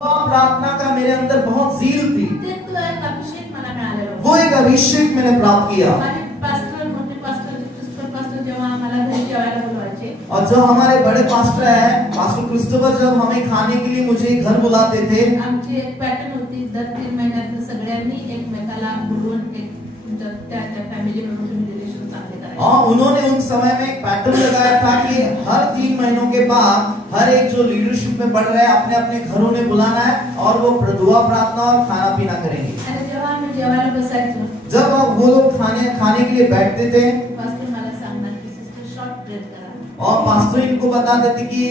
प्रार्थना का मेरे अंदर बहुत ज़ील थी। ते तो एक अभिषेक मला मिळालेला होता. वो एक अभिषेक मैंने प्राप्त किया। आणि पास्टर मोठे पास्टर क्रिस्टोफर पास्टर जेव्हा आम्हाला घरी जेवायला बोलवायचे और जो हमारे बड़े पास्टर हैं, पास्टर क्रिस्टोफर, जब हमें खाने के लिए मुझे घर बुलाते थे, आमची एक पॅटर्न होती. दर 3 महिन्यात सगळ्यांनी एकमेकाला बोलवून एक त्या फॅमिली म्हणून रिलेशन चांगले करायचे. और उन्होंने उन समय में एक पैटर्न लगाया था कि हर 3 महीनों के बाद हर एक जो लीडरशिप में बढ़ रहा है अपने अपने घरों में बुलाना है और वो दुआ प्रार्थना और खाना पीना करेंगे। आणि जेव्हा आम्ही जेवायला बसायचो, जब वो लोग खाने के लिए बैठते थे, पास्टर मला सांगणार की सिस्टर शॉर्ट प्रेयर करा. और पास्टर इनको बताते थे कि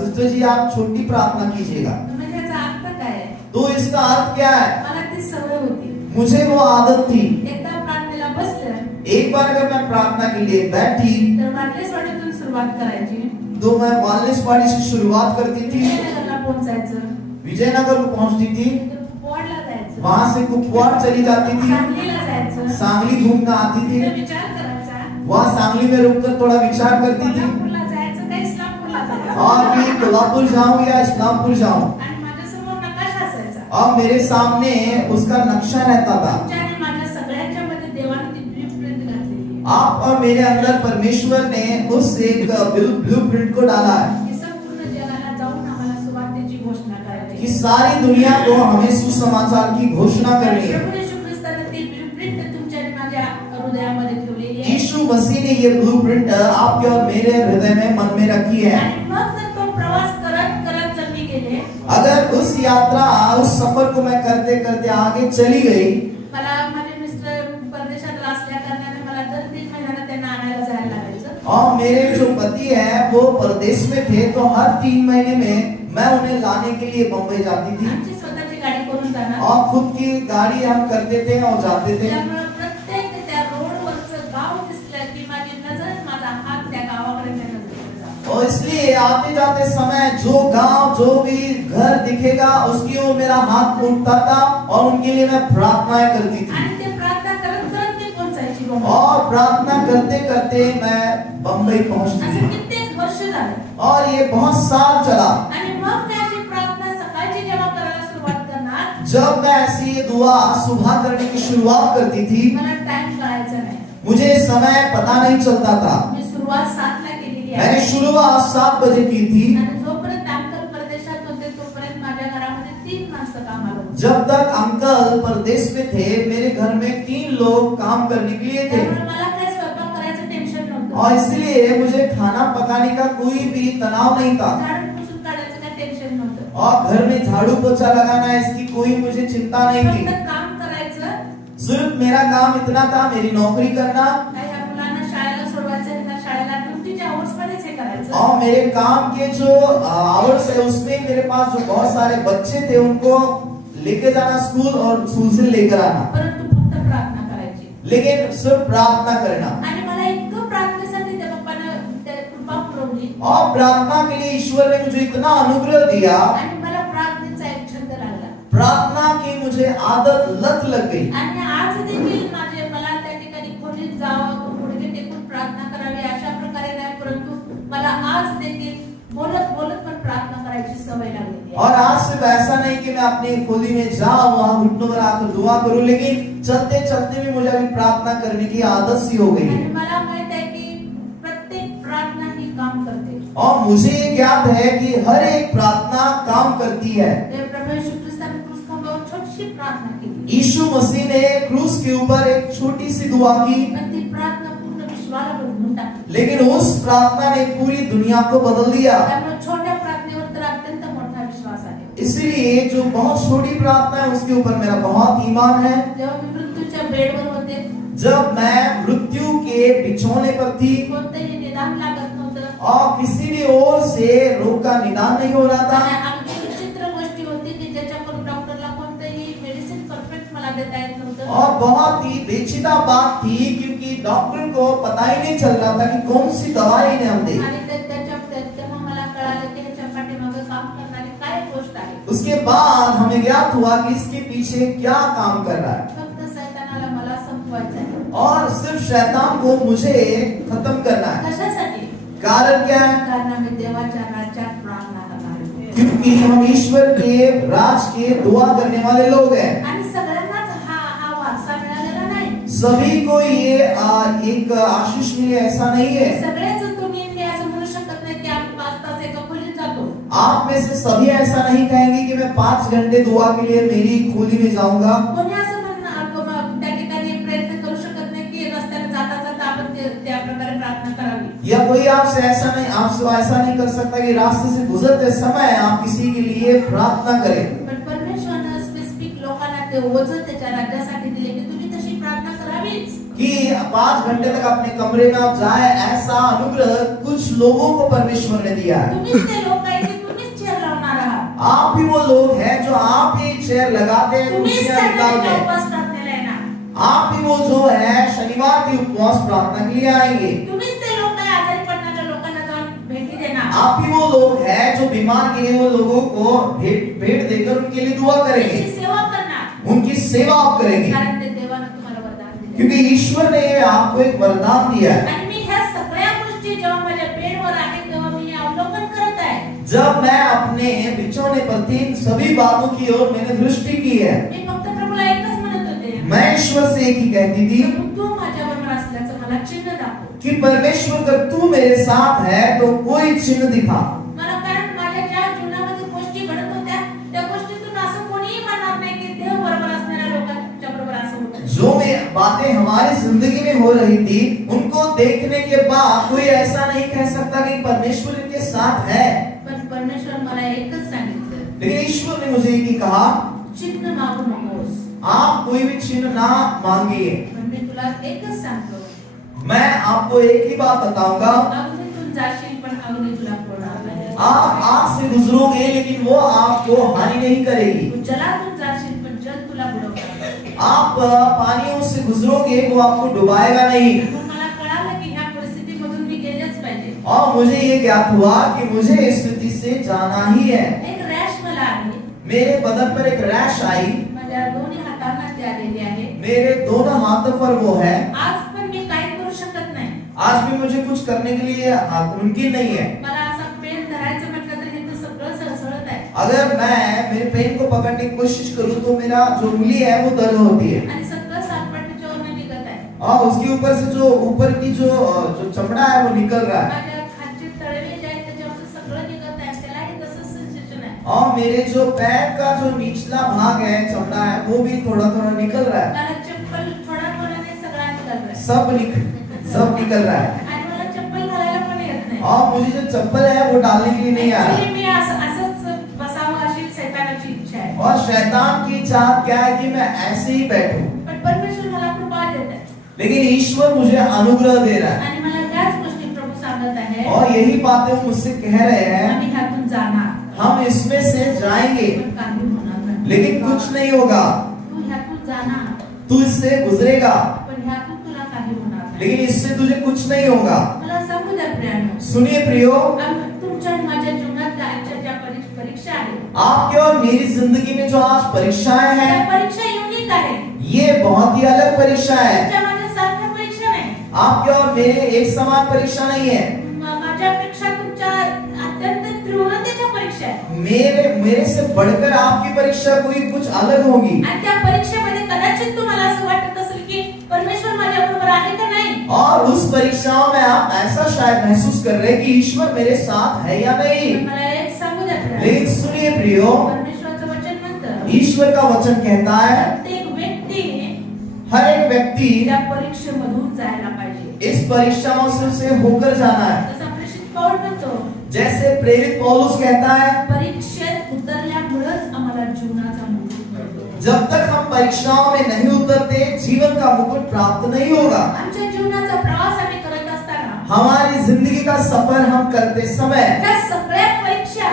सिस्टर जी आप छोटी प्रार्थना कीजिएगा। म्हणजे त्याचा अर्थ काय आहे? तो इसका अर्थ क्या है? मला ती सवय होती. मुझे वो आदत थी। एकदा प्रार्थनेला बसले एक बार अगर मैं प्रार्थना के लिए बैठी तर वाटलेसवाडीतून सुरुवात करायची. तो मैं वालनेसवाड़ी से शुरुआत करती थी, विजयनगरला पोहोचायचं, विजयनगर को पहुंचती थी, कुपवाडला जायचं, वहां से कुपवाड़ चली जाती थी, सांगलीला जायचं, सांगली घूमकर आती थी, तिथे विचार करायचा, वहां सांगली में रुककर थोड़ा विचार करती थी कोल्हापूरला जायचं का इस्लामपूरला जायचं. और भी कोल्हापुर जाऊं या इस्लामपुर जाऊं। आणि माझ्यासमोर नकाशा असायचा. और मेरे सामने उसका नक्शा रहता था। तुमच्या आणि माझ्या सगळ्यांच्या मध्ये देवाने ती ब्लूप्रिंट घातलेली आहे. आप और मेरे अंदर परमेश्वर ने उस एक ब्लूप्रिंट को डाला है की संपूर्ण जगाला जाऊन आम्हाला सुवार्तेची घोषणा करायची. कि सारी दुनिया को हमें सुसमाचार की घोषणा करनी है। प्रभू येशू ख्रिस्ताने ती ब्लूप्रिंट तुमच्या आणि माझ्या हृदयामध्ये ठेवलेली आहे. यीशु मसीह ने ये ब्लूप्रिंट आपके और मेरे हृदय में मन में रखी है। आणि मग जर तो प्रवास करत करत जर मी गेले, अगर उस यात्रा उस सफर को मैं करते करते आगे चली गई, मला माझे मिस्टर परदेशात असल्या कारणाने मला दर 3 महिन्याला त्यांना आणायला जायला लागायचं. और मेरे जो पति है वो परदेश में थे, तो हर 3 महीने में मैं उन्हें लाने के लिए बम्बई जाती थी आमची स्वतःची गाडी करून जाणार. और खुद की गाड़ी हम करते थे और जाते थे। त्यामुळे प्रत्येक त्या रोडवरचं गाव दिसलं की माझी नजर, माझा हात त्या गावाकडे नजरेकडे जातो. और इसलिए आते जाते समय जो गांव जो भी घर दिखेगा उसकी ओर मेरा हाथ उठता था और उनके लिए मैं प्रार्थनाएं करती थी। आणि ते प्रार्थना करत करत मी पोहोचायची बंबई. और प्रार्थना करते करते मैं बम्बई पहुंचती असं थी कित्येक वर्ष झाले. और ये बहुत साल चला। आणि मग मी अशी प्रार्थना सकाळची जेव्हा करायला सुरुवात करणार, जब मैं ऐसी ये दुआ सुबह करने की शुरुआत करती थी, मला टाइम कळायचा नाही. मुझे समय पता नहीं चलता था। मी सुरुवात 7 ला केलेली मैंने आहे. शुरुआत 7 बजे की थी। आणि जोपर्यंत अंकल परदेशात होते तोपर्यंत माझ्या घरामध्ये 3 माणसं कामाला होती. जब तक अंकल परदेश में थे मेरे घर में 3 लोग काम करने के लिए थे त्यामुळे मला काही स्वयंपाक करायचं टेन्शन नव्हतं. और इसलिए मुझे खाना पकाने का कोई भी तनाव नहीं था झाडून पुसून काढायचं काही टेन्शन नव्हतं. और घर में झाड़ू पोछा लगाना है इसकी कोई मुझे चिंता नहीं फक्त थी। काम करायचं. सिर्फ मेरा काम इतना था, मेरी नौकरी करना ह्या मुलांना शाळेला सोडवायचं, ह्यांना शाळेला ड्युटीच्या आवर्स मध्येच हे करायचं. और मेरे काम के जो आवर्स है उसमें मेरे पास जो बहुत सारे बच्चे थे उनको लेके जाना स्कूल और स्कूल से लेकर आना, परंतु फक्त प्रार्थना करायची. लेकिन सिर्फ प्रार्थना करना। आणि मला इतकं प्रार्थनेसाठी त्या बाप्पानं त्या कृपा पुरवली और प्रार्थना के लिए ईश्वर ने मुझे इतना अनुग्रह दिया, आणि मला प्रार्थनेचा एक छंद लागला. प्रार्थना की मुझे आदत लत लग गई। आणि आज देखील मला त्या ठिकाणी खोलीत जावं, गुडघे टेकून प्रार्थना करावी अशा प्रकारे नाही, परंतु मला आज देखील बोलत बोलत पण प्रार्थना करायची सवय लागलेली आहे. और आज सिर्फ ऐसा नहीं कि मैं अपनी खोली में जाऊं वहां घुटनों पर आकर दुआ करूं, लेकिन चलते चलते भी मुझे अभी प्रार्थना करने की आदत सी हो गई आणि है। मला माहित आहे की प्रत्येक प्रार्थना ही काम करते. और मुझे ये ज्ञात है कि हर एक प्रार्थना काम करती है। ते प्रभू येशू ख्रिस्ताने क्रूस खांबावर छोटीशी प्रार्थना केली, यीशु मसीह ने क्रूस के ऊपर एक छोटी सी दुआ की, पण ती प्रार्थना पूर्ण विश्वाला बदलून टाकली. लेकिन उस प्रार्थना ने पूरी दुनिया को बदल दिया। त्यामुळे छोट्या प्रार्थनेवर तर अत्यंत मोठा विश्वास आहे. इसलिए जो बहुत छोटी प्रार्थना है उसके ऊपर मेरा बहुत ईमान है। जेव्हा मी मृत्यूच्या बेडवर होते, जब मैं मृत्यू के बिछौने पर थी कोणतेही निदान लागत नव्हतं. और किसी भी ओर से रोग का निदान नहीं हो रहा था आणि अगदी विचित्र गोष्टी होती की ज्याच्याकडून डॉक्टरला कोणतेही मेडिसिन परफेक्ट मला देता येत नव्हतं. और बहुत ही पेचीदा बात थी क्योंकि डॉक्टर को पता ही नहीं चल रहा था कि कौन सी दवाई ने हम दी। आणि तेव्हा मला कळालं की ह्याच्या पाठीमागे काम करणारी काय गोष्ट आहे. उसके बाद हमें ज्ञात हुआ कि इसके पीछे क्या काम कर रहा है फक्त शैतानाला मला संपवायचं आहे. और सिर्फ शैतान को मुझे खत्म करना है। कशासाठी? कारण क्या है? कारण आम्ही देवाच्या राज्यात प्रार्थना करणार आहे. क्योंकि हम ईश्वर के राज के दुआ करने वाले लोग हैं। आणि सगळ्यांनाच हा वारसा मिळालेला नाही। सभी को ये एक आशीष मिले ऐसा नहीं है। सगळेच तुम्ही असं म्हणू शकत नाही की आम्ही 5 तास एका खोलीत जातो। आप में से सभी ऐसा नहीं कहेंगे कि मैं 5 घंटे दुआ के लिए मेरी खोली में जाऊंगा। कोणी असं त्या ठिकाणी प्रयत्न करू शकत नाही की रस्त्याने जाता जाता आपण त्या प्रकारे प्रार्थना करावी। या कोई आपसे ऐसा नहीं कर सकता कि रास्ते से गुजरते समय आप किसी के लिए प्रार्थना करें। पण परमेश्वराने स्पेसिफिक लोकांना ते ओझं त्याच्या राज्यासाठी दिले की तुम्ही तशी प्रार्थना करावीच। कि 5 घंटे तक अपने कमरे में आप जाए, ऐसा अनुग्रह कुछ लोगों को परमेश्वर ने दिया है। तुम्हीच ते लोक आहे की तुम्हीच चेअर लावणार आहात। आप ही वो लोग हैं जो आप ही चेयर लगाते हैं, कुर्सियां निकालते हैं। उपवास प्रार्थनेला येणार। आप ही वो जो है शनिवार की उपवास प्रार्थना के लिए आएंगे। तुम्हीच ते लोक आहे आजारी पडणाऱ्या लोकांना जाऊन भेटी देणार। आप ही वो लोग हैं जो बीमार गिरे हुए लोगों को भेंट देकर उनके लिए दुआ करेंगे, त्यांची सेवा करणार। उनकी सेवा आप करेंगे, कारण ते देवाने तुम्हाला वरदान दिले। क्योंकि ईश्वर ने आपको एक वरदान दिया है। आणि मी ह्या सगळ्या गोष्टी जेव्हा माझ्या बेडवर आहे तेव्हा मी अवलोकन करत आहे। जब मैं अपने बिछौने पर थी, सभी बातों की ओर मैंने दृष्टि की है। मी फक्त प्रभूला एकच म्हणत होते, मैं ईश्वर से एक ही कहती थी तू माझ्याबरोबर असल्याचं मला चिन्ह दाखव। कि परमेश्वर अगर तू मेरे साथ है तो कोई चिन्ह दिखा। मला कारण माझ्या ज्या जीवनामध्ये गोष्टी घडत होत्या त्या गोष्टीतून असं कोणीही म्हणणार नाही की देव बरोबर असणाऱ्या लोकांच्या बरोबर असं होतं। जो बातें हमारी जिंदगी में हो रही थी, उनको देखने के बाद कोई ऐसा नहीं कह सकता कि परमेश्वर इनके साथ है। पण परमेश्वर मला एकच सांगितलं, लेकिन ईश्वर ने मुझे एक ही कहा, चिन्ह मागू नकोस। आप कोई भी चिन्ह ना मांगिए। पण मी तुला एकच सांगतो, मैं आपको एक ही बात बताऊंगा, अग्नीतून जाशील पण अग्नी तुला फोडणार नाही। आप आग से गुजरोगे लेकिन वो आपको हानि नहीं करेगी। तू जलातून जाशील पण जल तुला बुडवणार नाही। आप पानियों से गुजरोगे वो आपको डुबाएगा नहीं। मला कळालं की ह्या परिस्थितीमधून मी गेलेच पाहिजे। और मुझे ये ज्ञात हुआ कि मुझे इस स्थिति से जाना ही है। एक रॅश मला आली, मेरे बदन पर एक रैश आई, माझ्या दोन्ही हातांना ती आलेली आहे। मेरे दोनों हाथों पर वो है। आज पण मी काही करू शकत नाही। आज भी मुझे कुछ करने के लिए मुमकिन नहीं है। मला असा पेन धरायचं म्हटलं तर हे तर सगळं सळसळत आहे। अगर मैं मेरे पेन को पकड़ने की कोशिश करूं तो मेरा जो उंगली है वो दर्द होती है, आणि सगळं सालपट्टीच्या वरनं निघत आहे। और उसके ऊपर से जो ऊपर की जो चमड़ा है वो निकल रहा है, माझ्या खालची तळवे जे आहेत त्याच्यावर सगळं निघत आहे। त्यालाही तसंच सेन्सेशन आहे। और मेरे जो पैर का जो निचला भाग है, चमड़ा है, वो भी थोड़ा थोड़ा निकल रहा है। मला चप्पल थोडा थोडाने सगळा निघत आहे। सब निकल रहा है। आणि मला चप्पल घालायला पण येत नाही। और मुझे जो चप्पल है वो डालने के लिए नहीं आ रहा। मी असंच बसावं अशी शैतानाची इच्छा आहे। और शैतान की चाहत क्या है कि मैं ऐसे ही बैठूं, पण परमेश्वर मला कृपा देत आहे। लेकिन ईश्वर मुझे अनुग्रह दे रहा है। आणि मला त्याच गोष्टी प्रभू सांगत आहे। और यही बातें वो मुझसे कह रहे हैं, आम्ही ह्यातून जाणार, हम इसमें से जाएंगे पण काही होणार नाही। लेकिन कुछ नहीं होगा। तू ह्यातून जाणार, तू इससे गुजरेगा पण ह्यातून तुला काही होणार नाही। लेकिन इससे तुझे कुछ नहीं होगा। मला सांगू द्या प्रियानो, सुनिए प्रियो, तुमच्या माझ्या जीवनात आजच्या ज्या परीक्षा आहेत, आपके और मेरी जिंदगी में जो आज परीक्षाएं त्या हैं, परीक्षा युनिक आहेत। ये बहुत ही अलग परीक्षा है। तुमच्या माझ्या सारख्या परीक्षा नाही। आपके और मेरे एक समान परीक्षा नहीं है। माझ्यापेक्षा तुमच्या अत्यंत तीव्रतेच्या परीक्षा आहे। मेरे से बढ़कर आपकी परीक्षा कोई कुछ अलग होगी। आणि त्या परीक्षेमध्ये कदाचित तुम्हाला असं वाटत असेल की परमेश्वर माझ्याबरोबर आहे का नाही। और उस परीक्षाओं में आप ऐसा शायद महसूस कर रहे हैं कि ईश्वर मेरे साथ है या नहीं। मला एक सांगू द्या प्रिया, लेकिन सुनिए प्रियो, परमेश्वराचं वचन म्हणतं, ईश्वर का वचन कहता है प्रत्येक व्यक्ती हर एक व्यक्ति त्या परीक्षेमधून जायला पाहिजे। इस परीक्षाओं से होकर जाना है। जसं प्रेषित पौल म्हणतो, जैसे प्रेरित पौलुस कहता है, परीक्षेत उतरल्यामुळेच आम्हाला जीवनाचा मुकुट मिळतो। जब तक हम परीक्षाओं में नहीं उतरते जीवन का मुकुट प्राप्त नहीं होगा। आमच्या जीवनाचा प्रवास आम्ही करत असताना, हमारी जिंदगी का सफर हम करते समय त्या सगळ्या परीक्षा,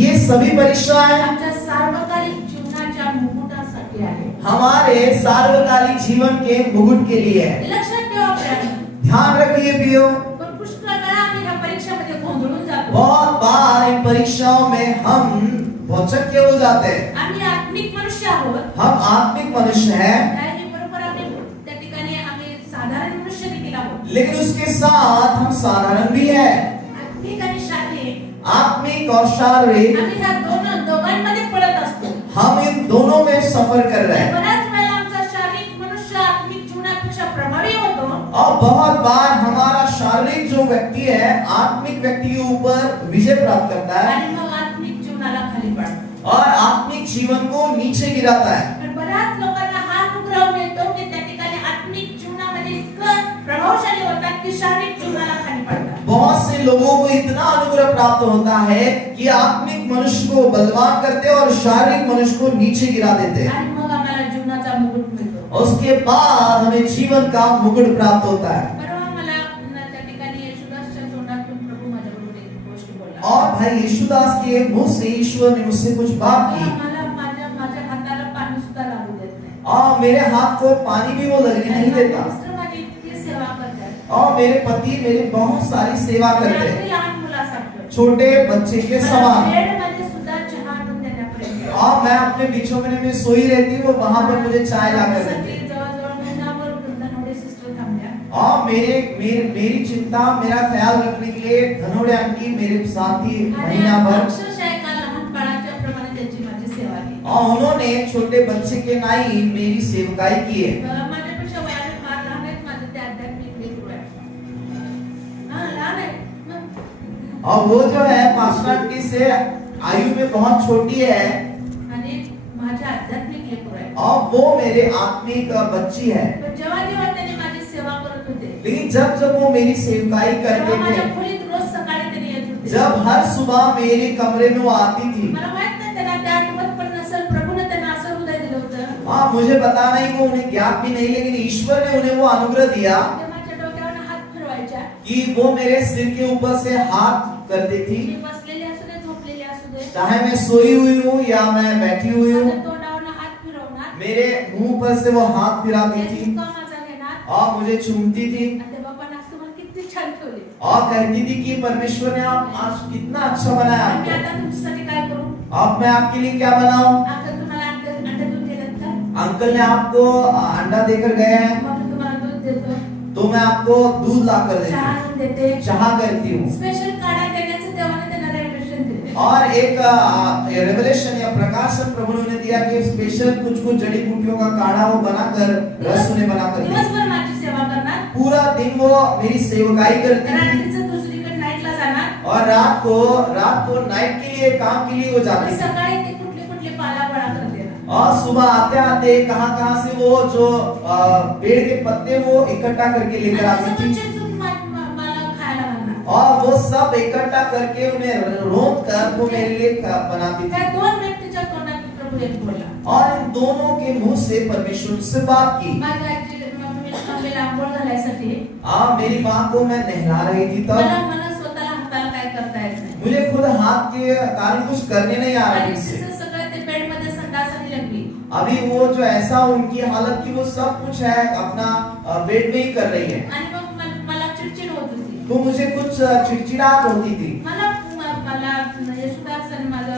ये सभी परीक्षाएं आमच्या सार्वकालिक जीवनाच्या मुकुटासाठी आहे। हमारे सार्वकालिक जीवन के मुकुट के लिए है। लक्षात ठेवा प्रियानो, ध्यान रखिए प्रियो, पण पुष्कळ वेळा आम्ही ह्या परीक्षेमध्ये गोंधळून जातो। बहुत बार इन परीक्षाओं में हम भौचक्के हो जाते हैं। आम्ही आत्मिक मनुष्य आहोत, हम आत्मिक मनुष्य हैं, त्याही बरोबर आम्ही त्या ठिकाणी आम्ही साधारण मनुष्य देखील आहोत। लेकिन उसके साथ हम साधारण भी हैं। आत्मिक आणि शारीरिक आत्मिक और शारीरिक, आम्ही ह्या दोघांमध्ये पडत असतो. हम इन दोनों में सफर कर रहे हैं. बऱ्याच वेळा आमचा शारीरिक मनुष्य आत्मिक जीवनापेक्षा प्रभावी होतो. और बहुत बार हमारा शारीरिक जो व्यक्ति है आत्मिक व्यक्ति के ऊपर विजय प्राप्त करता है आणि मग आत्मिक जीवनाला खाली पाडतो. और आत्मिक जीवन को नीचे गिराता है. पण बऱ्याच लोकांना हा अनुग्रह मिळतो की त्या ठिकाणी आत्मिक जीवनामध्ये इतकं प्रभावशाली होतात की शारीरिक जीवनाला खाली पाडतात. बहुत से लोगों को इतना अनुग्रह प्राप्त होता है कि आत्मिक मनुष्य को बलवान करते हैं और शारीरिक मनुष्य को नीचे गिरा देते हैं. आणि मग आम्हाला जीवनाचा मुकुट मिळतो. उसके बाद हमें जीवन का मुकुट प्राप्त होता है. परवा मला त्या ठिकाणी येशूदासच्या तोंडातून प्रभू माझ्याबरोबर एक गोष्ट बोलला. और भाई यीशुदास के मुंह से ईश्वर ने मुझसे कुछ बात की. मला माझ्या हाताला पाणी सुद्धा लागू देत नाही. और मेरे हाथ को पानी भी वो लगने नहीं देता. मिस्टर माझी इतकी सेवा करतात. और मेरे पति मेरी बहुत सारी सेवा करते हैं, मी लहान मुलासारखं. छोटे बच्चे के समान. बेडमध्ये सुद्धा चहा आणून देण्यापर्यंत. और मैं अपने बिछौने में सोई रहती हूँ, वहां पर मुझे चाय ला कर देते. जवळजवळ महिनाभर धनोडे सिस्टर थांबल्या. और मेरी चिंता मेरा ख्याल रखने के लिए धनोड़े आंटी मेरे साथ ही महीना भर. अक्षरशः एका लहान बाळाच्या प्रमाणे त्यांची माझी सेवा केली. और उन्होंने छोटे बच्चे के नाई मेरी सेवकाई की है. माझ्यापेक्षा वयाने फार लहान आहेत. माझे ते आध्यात्मिक लेकरू आहे. हा लहान आहे. और वो जो है पास्टर आंटी से आयु में बहुत छोटी है आणि माझे आध्यात्मिक लेकरू आहे. और वो मेरे आत्मिक बच्ची है. पण जेव्हा त्यांनी माझी सेवा करत होते, लेकिन जब वो मेरी सेवकाई करते माझ्या थे, खोलीत रोज सकाळी त्यांनी येत होते. जब हर सुबह मेरे कमरे में वो आती थी, मला माहित नाही त्यांना त्या आठवत पण नसेल. प्रभूने त्यांना असं हृदय दिलं होतं. हाँ मुझे पता नहीं, वो उन्हें ज्ञात भी नहीं, लेकिन ईश्वर ने उन्हें वो अनुग्रह दिया ते माझ्या डोक्यावर हात फिरवायच्या. कि वो मेरे सिर के ऊपर से हाथ करती थी. मी बसलेली असू दे, झोपलेली असू दे, चाहे मैं सोई हुई हूँ या मैं बैठी हुई हूँ, माझ्या तोंडावर हात फिरवणार. मेरे मुंह पर से वो हाथ फिराती ते थी चुका माझा घेणार. और मुझे चूमती थी आणि ते बाबांना असं मला किती छान ठेवले. और कहती थी कि परमेश्वर ने आप आज कितना अच्छा बनाया मी आपको. आता तुमच्यासाठी काय करू? अब मैं आपके लिए क्या बनाऊं? आता तुम्हाला अंडे दूध दिलं का? अंकल ने आपको अंडा देकर गए हैं, मग मी तुम्हाला दूध देतो, तो मैं आपको दूध ला कर देती चहा हूँ, आणून देते. चाह करती हूँ. स्पेशल काढा देण्याचं देवाने त्यांना रेव्हलेशन दिले. और एक रेवलेशन या प्रकाशन प्रभु ने दिया कि स्पेशल कुछ जड़ी बूटियों का काढ़ा वो बनाकर रस उन्हें बनाकर दिया. दिवसभर माझी सेवा करणार. पूरा दिन वो मेरी सेवकाई करती थी रात्रीचं दुसरीकडे नाईटला जाणार. और रात को नाइट के लिए काम के लिए वो जाती थी. सकाळी ते कुठले पाला गोळा करते ना. और सुबह आते आते कहां से वो जो पेड़ के पत्ते वो इकट्ठा करके लेकर आती थी मला खायला घालणार. और वो सब इकट्ठा करके उन्हें रोंद कर वो मेरे लिए बनाती त्या थी. दोन व्यक्तीच्या तोंडात प्रभू एक बोलला. और इन दोनों के मुंह से परमेश्वर से बात की. माझ्या मम्मीला आंघोळ घालायसाठी मेरी माँ को मैं नहला रही थी तब मला स्वतःला हाताला काय करता येत नाही. मुझे खुद हाथ के कारण कुछ करने नहीं आ रहा आणि ठीक से. तिचं सगळं ते बेड मध्ये संडासनी लागली. अभी वो जो ऐसा उनकी हालत की वो सब कुछ है अपना बेड में ही कर रही है. आणि मग मला चिडचिड होत होती. तो मुझे कुछ चिड़चिड़ाहट होती थी. मला येशूदास आणि माझा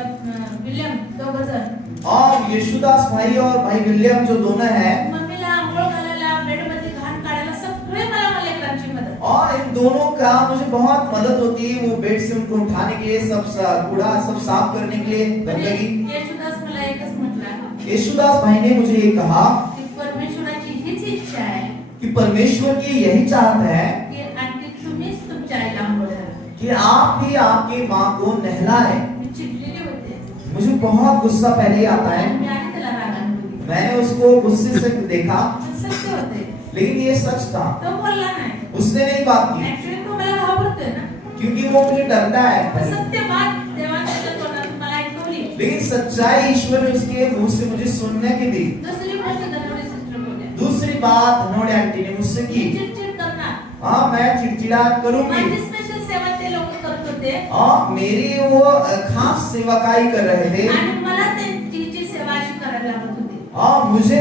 विलियम दोघं जण और यीशुदास भाई और भाई विलियम जो दोनों हैं, मम्मीला आंघोळ घालायला बेड मध्ये घाण काढायला सगळे मला लेकरांची मदत. और इन दोनों का मुझे बहुत मदद होती है. वो बेड से उनको उठाने के लिए सब कूड़ा सब साफ करने के लिए गंदगी. येशूदास मला एकच म्हटलं यीशुदास भाई ने मुझे ये कहा की परमेश्वराची हीच इच्छा आहे कि परमेश्वर की यही चाहत है की आंटी तुम्हीच तुमच्या आईला आंघोळ घाला. कि आप ही आपकी माँ को नहलाएं. मी चिडलेली होते. मुझे बहुत गुस्सा पहले ही आता है. मी आणि त्याला रागाने बोलली. मैंने उसको गुस्से से देखा, सत्य होते. लेकिन ये सच था. तो बोलला नाही. उसने नहीं बात की ऍक्च्युअली तो मला घाबरतोय ना. क्योंकि वो मुझे डरता है. सत्य बात देवाने त्याच्या तोंडातून मला ऐकवली. लेकिन सच्चाई ईश्वर ने उसके मुंह से मुझे सुनने की दी. दुसरी गोष्ट धनोडे सिस्टर बोलले. दूसरी बात धनोड़े आंटी ने मुझसे की. चिडचिड करणार. हाँ मैं चिड़चिड़ा करूंगी. माझी स्पेशल सेवा ते लोक करत होते. और मेरी वो खास सेवकाई कर रहे थे. आणि मला त्यांची सेवा अशी करायला लागत होती. और मुझे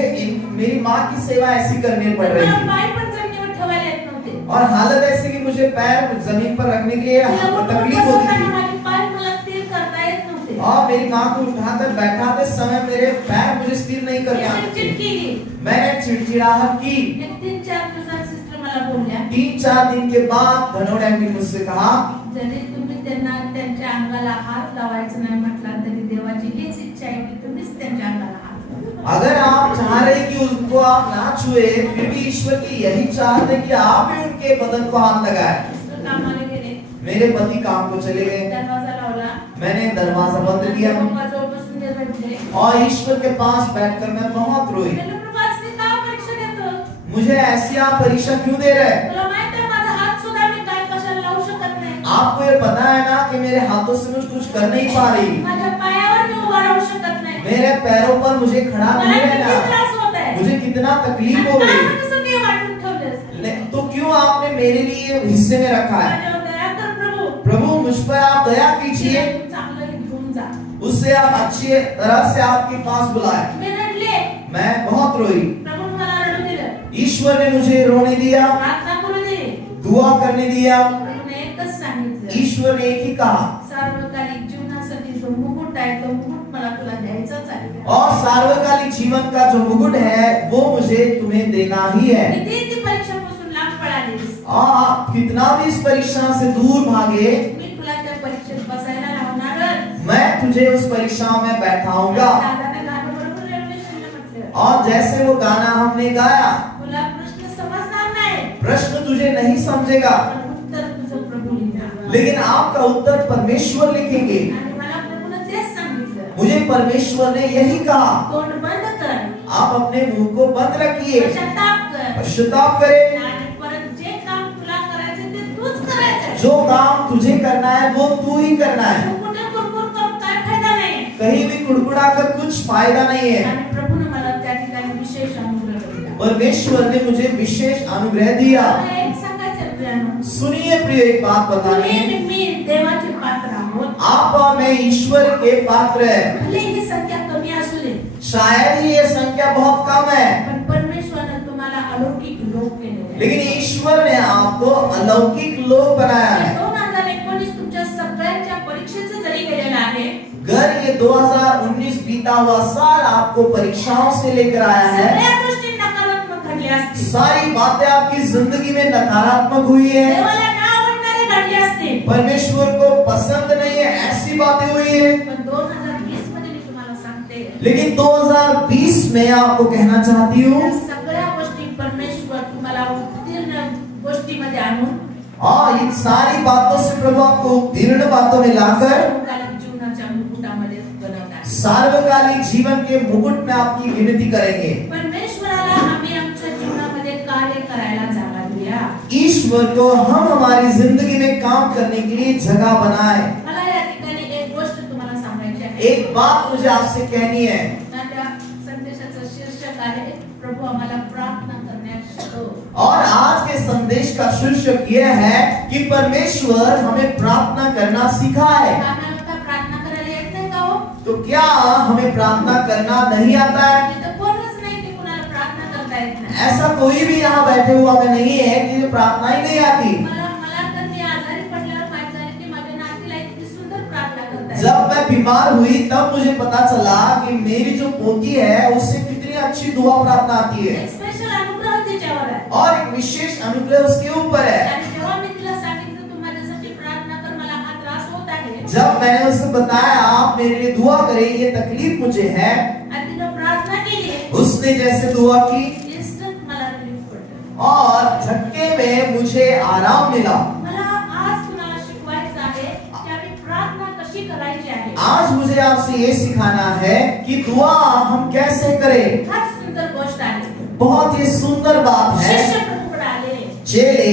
मेरी माँ की सेवा ऐसी करनी पड़ रही मला थी. पाय पण जमिनीवर ठेवायला येत नव्हते. और हालत ऐसी कि मुझे पैर जमीन पर रखने के लिए तकलीफ होती थी. माझे पाय मला स्थिर करता येत नव्हते. और मेरी माँ को उठाकर बैठाते समय मेरे पैर मुझे स्थिर नहीं कर पाते चिडचिड थे. केली. मैंने चिड़चिड़ाहट की. एक 3-4 दिवसात सिस्टर मला मला बोलल्या 3-4 दिन के बाद धनोड्यांनी मुझसे कहा, जरी तुम्ही त्यांना त्यांच्या अंगाला हात लावायचं नाही म्हटलं तरी देवाची हीच इच्छा आहे की तुम्हीच त्यांच्या अंगाला हात लावा। अगर आप चाह रहे कि उसको आप ना छुए, फिर भी ईश्वर की यही चाहत है कि आप भी उनके बदन को हाथ लगाए। मिस्टर कामाला गेले, मेरे पति काम को चले गए, दरवाजा लावला, मैंने दरवाजा बंद किया पप्पाजवळ बसून ते रडले। और ईश्वर के पास बैठकर मैं बहुत रोई। त्याला प्रभू आज मी का परीक्षा देतो? मुझे ऐसी आप परीक्षा क्यों दे रहे हैं? तुला माहित आहे माझा हात सुद्धा मी काय कशाला लावू शकत नाही। आपको ये पता है ना कि मेरे हाथों से मुझे कुछ कर नहीं पा रही, माझ्या पायावर मी उभा राहू शकत नाही। मेरे पैरों पर मुझे खड़ा मला नहीं किती रहना, त्रास होत आहे। मुझे कितना तकलीफ हो आणि रही। का तसं काही वाटून ठेवलंस? तो क्यों आपने मेरे लिए हिस्से में रखा है? माझ्यावर दया कर प्रभू। प्रभू मुझ पर आप दया कीजिए, तू चांगलं घेऊन जा। उससे आप अच्छी तरह से आपके पास बुलाए। मी रडले, मैं बहुत रोई, प्रभू मला रडू दिलं, ईश्वर ने मुझे रोने दिया, प्रार्थना करू दिली। दुआ करने दिया। प्रभूने एकच सांगितलं, ईश्वर ने एक ही कहा, सार्वकालिक जीवनासाठी जो मुकुट आहे तो मुकुट मला तुला द्यायचाच आहे। और सार्वकालिक जीवन का जो मुकुट है वो मुझे तुम्हें देना ही है। किती ती परीक्षेपासून लांब पळालीस, और आप कितना भी इस परीक्षा से दूर भागे, मी तुला त्या परीक्षेत बसायला लावणारच। मैं तुझे उस परीक्षाओं में बैठाऊंगा। दादाने गाणं बरोबर रेल्वेशनला म्हटलं, और जैसे वो गाना हमने गाया, तुला प्रश्न समजणार नाही, प्रश्न तुझे नहीं समझेगा, पण उत्तर तुझं प्रभू लिहिणार। लेकिन आपका उत्तर परमेश्वर लिखेंगे। आणि मला प्रभूने तेच सांगितलं, मुझे परमेश्वर ने यही कहा, तोंड बंद कर, आप अपने मुंह को बंद रखिए, पश्चाताप कर, पश्चाताप करें, आणि परत जे काम तुला करायचं ते तूच करायचं। जो काम तुझे करना है वो तू ही करना है। तू कुठे कुरकुर करून काय फायदा नाही। कहीं भी कुड़कुड़ा कर कुछ फायदा नहीं है। आणि प्रभूने मला त्या ठिकाणी विशेष अनुग्रह दिला। परमेश्वर ने मुझे विशेष अनुग्रह दिया। मला एक सांगायचं प्रियानो, सुनिए प्रिय, एक बात बतानी है, तुम्ही मी देवाचे पात्र आहोत। आप और मैं ईश्वर के पात्र है। भले ही संख्या कमी असू दे, शायद ही ये संख्या बहुत कम है, पण परमेश्वराने तुम्हाला अलौकिक लोक केले। लेकिन ईश्वर ने आपको अलौकिक लोग बनाया है। 2019 तुमच्या सगळ्यांच्या परीक्षेचं जरी गेलेलं आहे, घर ये 2019 बीता हुआ साल आपको परीक्षाओं से लेकर आया है। सगळ्या गोष्टी नकारात्मक घडल्या असतील, सारी बातें आपकी जिंदगी में नकारात्मक हुई है, देवाला ना आवडणारे घडले असतील, परमेश्वर को पसंद नहीं है ऐसी बातें हुई है। पण 2020 मध्ये मी तुम्हाला सांगते, लेकिन 2020 में आपको कहना चाहती हूँ, या सगळ्या गोष्टी परमेश्वर तुम्हाला उत्तीर्ण गोष्टीमध्ये आणून और इन सारी बातों से प्रभु आपको उत्तीर्ण बातों में लाकर सार्वकालिक जीवनाच्या मुकुटामध्ये बनवणार। सार्वकालिक जीवन के मुकुट में आपकी गिनती करेंगे। परमेश्वराला आम्ही आमच्या जीवनामध्ये कार्य करायला जागा द्या। ईश्वर को हम हमारी जिंदगी में काम करने के लिए जगह बनाए। मला या ठिकाणी एक गोष्ट तुम्हाला सांगायची आहे। एक बात मुझे आपसे कहनी है। माझ्या संदेशाचं शीर्षक आहे, प्रभू आम्हाला प्रार्थना करण्यास शिकव। और आज के संदेश का शीर्षक यह है कि परमेश्वर हमें प्रार्थना करना सिखाए। आम्हाला का प्रार्थना करायला येत नाही का हो? तो क्या हमें प्रार्थना करना नहीं आता है? इथं कोणच नाही की कुणाला प्रार्थना करता येत नाही। ऐसा कोई भी यहाँ बैठे हुआ में नहीं है कि प्रार्थना ही नहीं आती। मला तर मी आजारी पडल्यावर माहित झालं की माझ्या नातीला इतकी सुंदर प्रार्थना करता येते। जब मैं बीमार हुई तब मुझे पता चला कि मेरी जो पोती है उससे कितनी अच्छी दुआ प्रार्थना आती है, एक स्पेशल अनुग्रह तिच्यावर आहे। और एक विशेष अनुग्रह उसके ऊपर है। आणि जेव्हा मी तिला सांगितलं तू माझ्यासाठी प्रार्थना कर, मला हा त्रास होत आहे, जब मैंने उससे बताया आप मेरे लिए दुआ करें, ये तकलीफ मुझे है, आणि तिनं प्रार्थना केली, उसने जैसे दुआ की इन्स्टंट मला रिलीफ पडलं। और झटके में मुझे आराम मिला। मला आज तुम्हाला शिकवायचं आहे की आम्ही प्रार्थना कशी करायची आहे। आज मुझे आपसे ये सिखाना है कि दुआ हम कैसे करें। फार सुंदर गोष्ट आहे। बहुत ही सुंदर बात है। शिष्य प्रभूकडे आले, चेले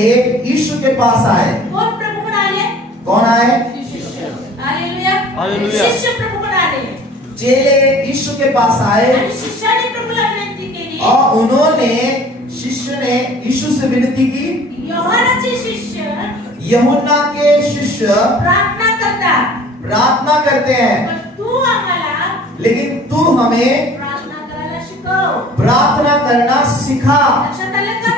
यीशु के पास आए। कोण प्रभूकडे आले? कौन आए? शिष्य। हालेलुया। हालेलुया। शिष्य प्रभूकडे आले चेले यीशु के पास आए आणि शिष्याने प्रभूला विनंती केली, और उन्होंने शिष्य ने यीशु से विनती की, योहानाचे शिष्य यूहन्ना के शिष्य प्रार्थना करतात, प्रार्थना करते हैं, पण तू आम्हाला लेकिन तू हमें प्रार्थना करायला शिकव। प्रार्थना करना सिखा। लक्षात आलं का?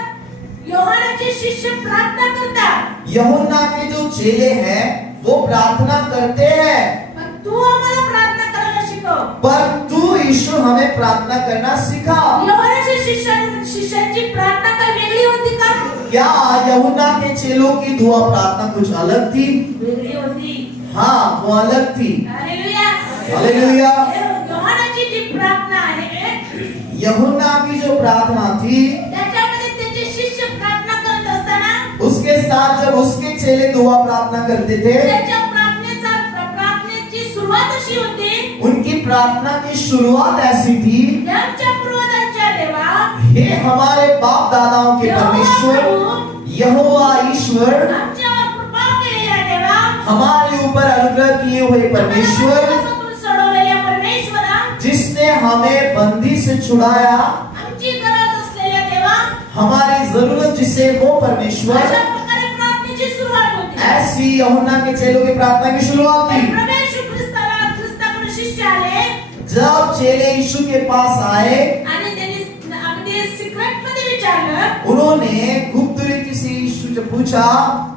योहानाचे शिष्य प्रार्थना करतात, यूहन्ना के जो चेले हैं वो प्रार्थना करते हैं, पण तू आम्हाला प्रार्थना करायला शिकव। शिकव. परंतु यीशु हमें प्रार्थना करना सिखा. योहानाच्या शिष्यांची प्रार्थना काय वेगळी होती का? क्या यूहन्ना के चेलों की दुआ प्रार्थना कुछ अलग थी? वेगळी होती. हाँ, वो अलग थी. हालेलुया. हालेलुया. योहानाची जी प्रार्थना आहे, यूहन्ना की जो प्रार्थना थी, त्याच्यामध्ये त्याचे शिष्य प्रार्थना करत असताना उसके साथ जब उसके चेले दुआ प्रार्थना करते थे, त्याच्या प्रार्थनेची सुरुवात अशी होती. उनकी प्रार्थना की शुरुआत ऐसी थी, आमच्या पूर्वजांच्या देवा, हे हमारे बाप दादाओं के परमेश्वर, यहोवा ईश्वर, आमच्यावर कृपा केलेला देवा, हमारे ऊपर अनुग्रह किए हुए परमेश्वर, आमच्यापासून सोडवलेल्या परमेश्वरा, जिसने हमें बंदी से छुड़ाया, आमची गरज असलेल्या देवा, हमारी जरूरत जिसे वो परमेश्वर. अशा प्रकारे प्रार्थनेची सुरुवात होती. ऐसी यूहन्ना के चेलों की प्रार्थना की शुरुआत थी. प्रभू येशू ख्रिस्ताकडे शिष्य आले जब चेले यीशु के पास आए, आणि त्यांनी अगदी सिक्रेट मध्ये विचारलं उन्होंने गुप्त रीति से यीशु से पूछा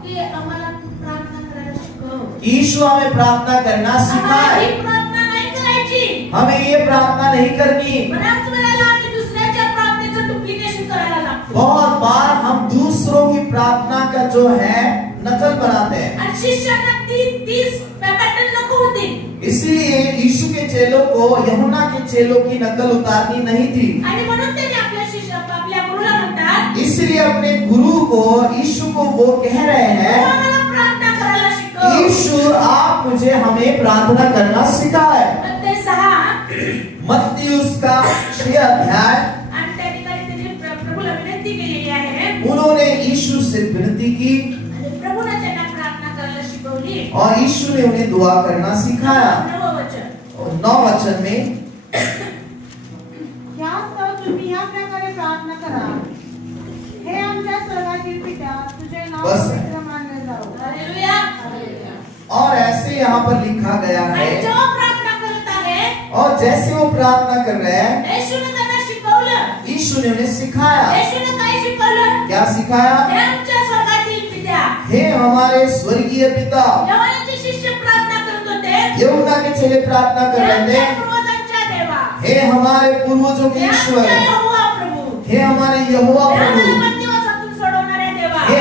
की आम्हाला तू प्रार्थना करायला शिकव. यीशु हमें प्रार्थना करना आम्हाला सिखाए. ही प्रार्थना नाही करायची. हमें ये प्रार्थना नहीं करनी. बऱ्याच वेळेला आम्ही दुसऱ्याच्या प्रार्थनेचं डुप्लिकेशन करायला लागतो. बहुत बार हम दूसरों की प्रार्थना का जो है नकल बनाते हैं. आणि शिष्यांना 30 पॅटर्न नको होती. इसलिए यीशु के चेलों को यूहन्ना के चेलों की नकल उतारनी नहीं थी. आणि म्हणून त्यांनी आपल्या गुरुला म्हणतात, इसलिए अपने गुरु को, यीशु को वो कह रहे हैं, आम्हाला प्रार्थना करायला शिकव. यीशु आप मुझे हमें प्रार्थना करना सिखाए. मत्ती 6 मत्ती उसका 6 अध्याय. आणि त्या ठिकाणी त्यांनी प्रभूला विनंती केलेली आहे. उन्होंने यीशु से विनती की आणि प्रभूने त्यांना प्रार्थना करायला शिकवली. और यीशु ने उन्हें दुआ करना सिखाया. 9 वचन. और 9 वचन में यास्तव तुम्ही या प्रकारे प्रार्थना करा, हे आमच्या स्वर्गातील पिता, तुझे नाव बस. पवित्र मानले जाओ. हालेलुया. और ऐसे यहाँ पर लिखा गया आणि है, जेव्हा प्रार्थना करत आहे, और जैसे वो प्रार्थना कर रहे हैं, येशूने त्यांना शिकवलं. यीशु ने उन्हें सिखाया. येशूने काय शिकवलं? क्या सिखाया? हे आमच्या स्वर्गातील पिता. हे हमारे स्वर्गीय पिता. योहानाचे शिष्य प्रार्थना करत होते, यूहन्ना के चेले प्रार्थना कर हे रहे आमच्या थे, पूर्वजांच्या देवा, हे हमारे पूर्वजों के हे ईश्वर, आमच्या यहोवा प्रभू, हे हमारे यहोवा हे आम्हाला प्रभु, बंदिवासातून सोडवणाऱ्या देवा, हे